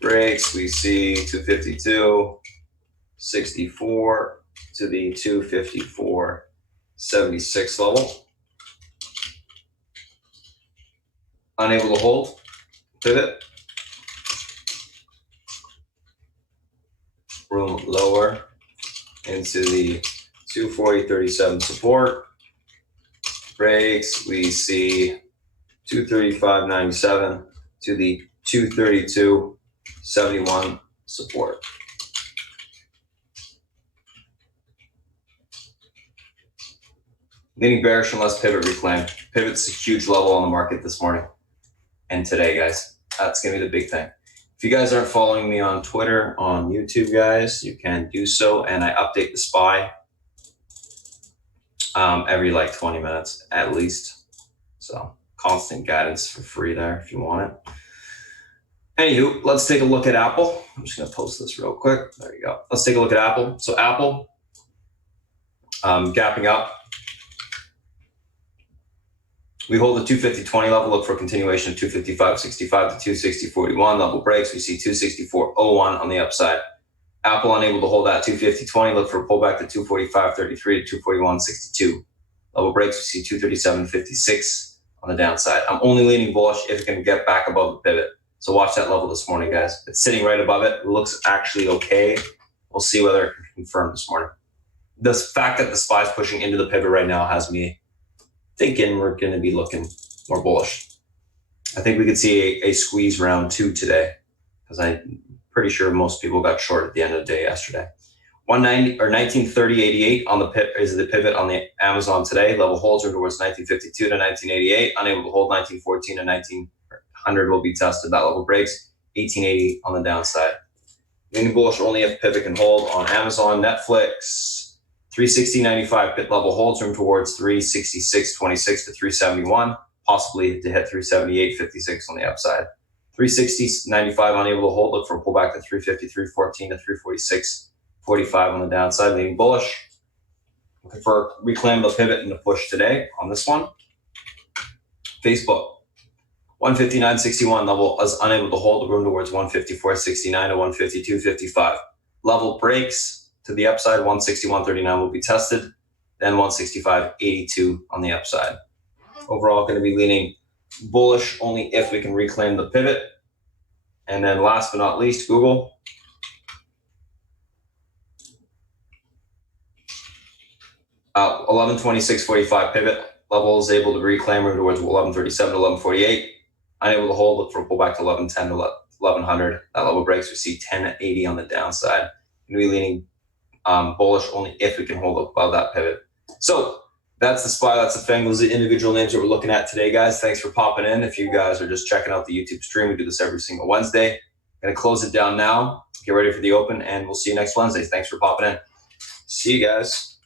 Breaks, we see 252.64 to the 254.76 level. Unable to hold, pivot. Room lower into the 240.37 support. Breaks, we see 235.97 to the 232.71 support. Leaning bearish unless pivot reclaimed. Pivot's a huge level on the market this morning and today, guys. That's going to be the big thing. If you guys aren't following me on Twitter, on YouTube, guys, you can do so. And I update the SPY every like 20 minutes at least. So constant guidance for free there if you want it. Anywho, let's take a look at Apple. I'm just going to post this real quick. There you go. Let's take a look at Apple. So Apple gapping up. We hold the 250.20 level, look for a continuation of 255.65 to 260.41. Level breaks, we see 264.01 on the upside. Apple unable to hold that 250.20, look for a pullback to 245.33 to 241.62. Level breaks, we see 237.56 on the downside. I'm only leaning bullish if it can get back above the pivot. So watch that level this morning, guys. It's sitting right above it. It looks actually okay. We'll see whether it can confirm this morning. The fact that the SPY is pushing into the pivot right now has me thinking we're going to be looking more bullish. I think we could see a squeeze round 2 today because I'm pretty sure most people got short at the end of the day yesterday. 190 or 1930.88 on the is the pivot on the Amazon today. Level holds are towards 1952 to 1988. Unable to hold 1914 to 1900 will be tested. That level breaks 1880 on the downside. Leaning bullish only if pivot can hold on Amazon, Netflix. 360.95 pit level holds room towards 366.26 to 371, possibly to hit 378.56 on the upside. 360.95 unable to hold, look for a pullback to 353.14 to 346.45 on the downside, leaning bullish. Looking for reclaim the pivot and the push today on this one. Facebook 159.61 level is unable to hold, the room towards 154.69 to 152.55. level breaks to the upside, 161.39 will be tested, then 165.82 on the upside. Overall, going to be leaning bullish only if we can reclaim the pivot. And then last but not least, Google. Uh, 1126.45 pivot level is able to reclaim towards 1137 to 1148. Unable to hold, look for a pullback to 1110 to 1100. That level breaks, we see 1080 on the downside. Going to be leaning bullish only if we can hold above that pivot. So that's the SPY, that's the FANG. Those are the individual names that we're looking at today, guys. Thanks for popping in. If you guys are just checking out the YouTube stream, we do this every single Wednesday. I'm going to close it down now. Get ready for the open, and we'll see you next Wednesday. Thanks for popping in. See you guys.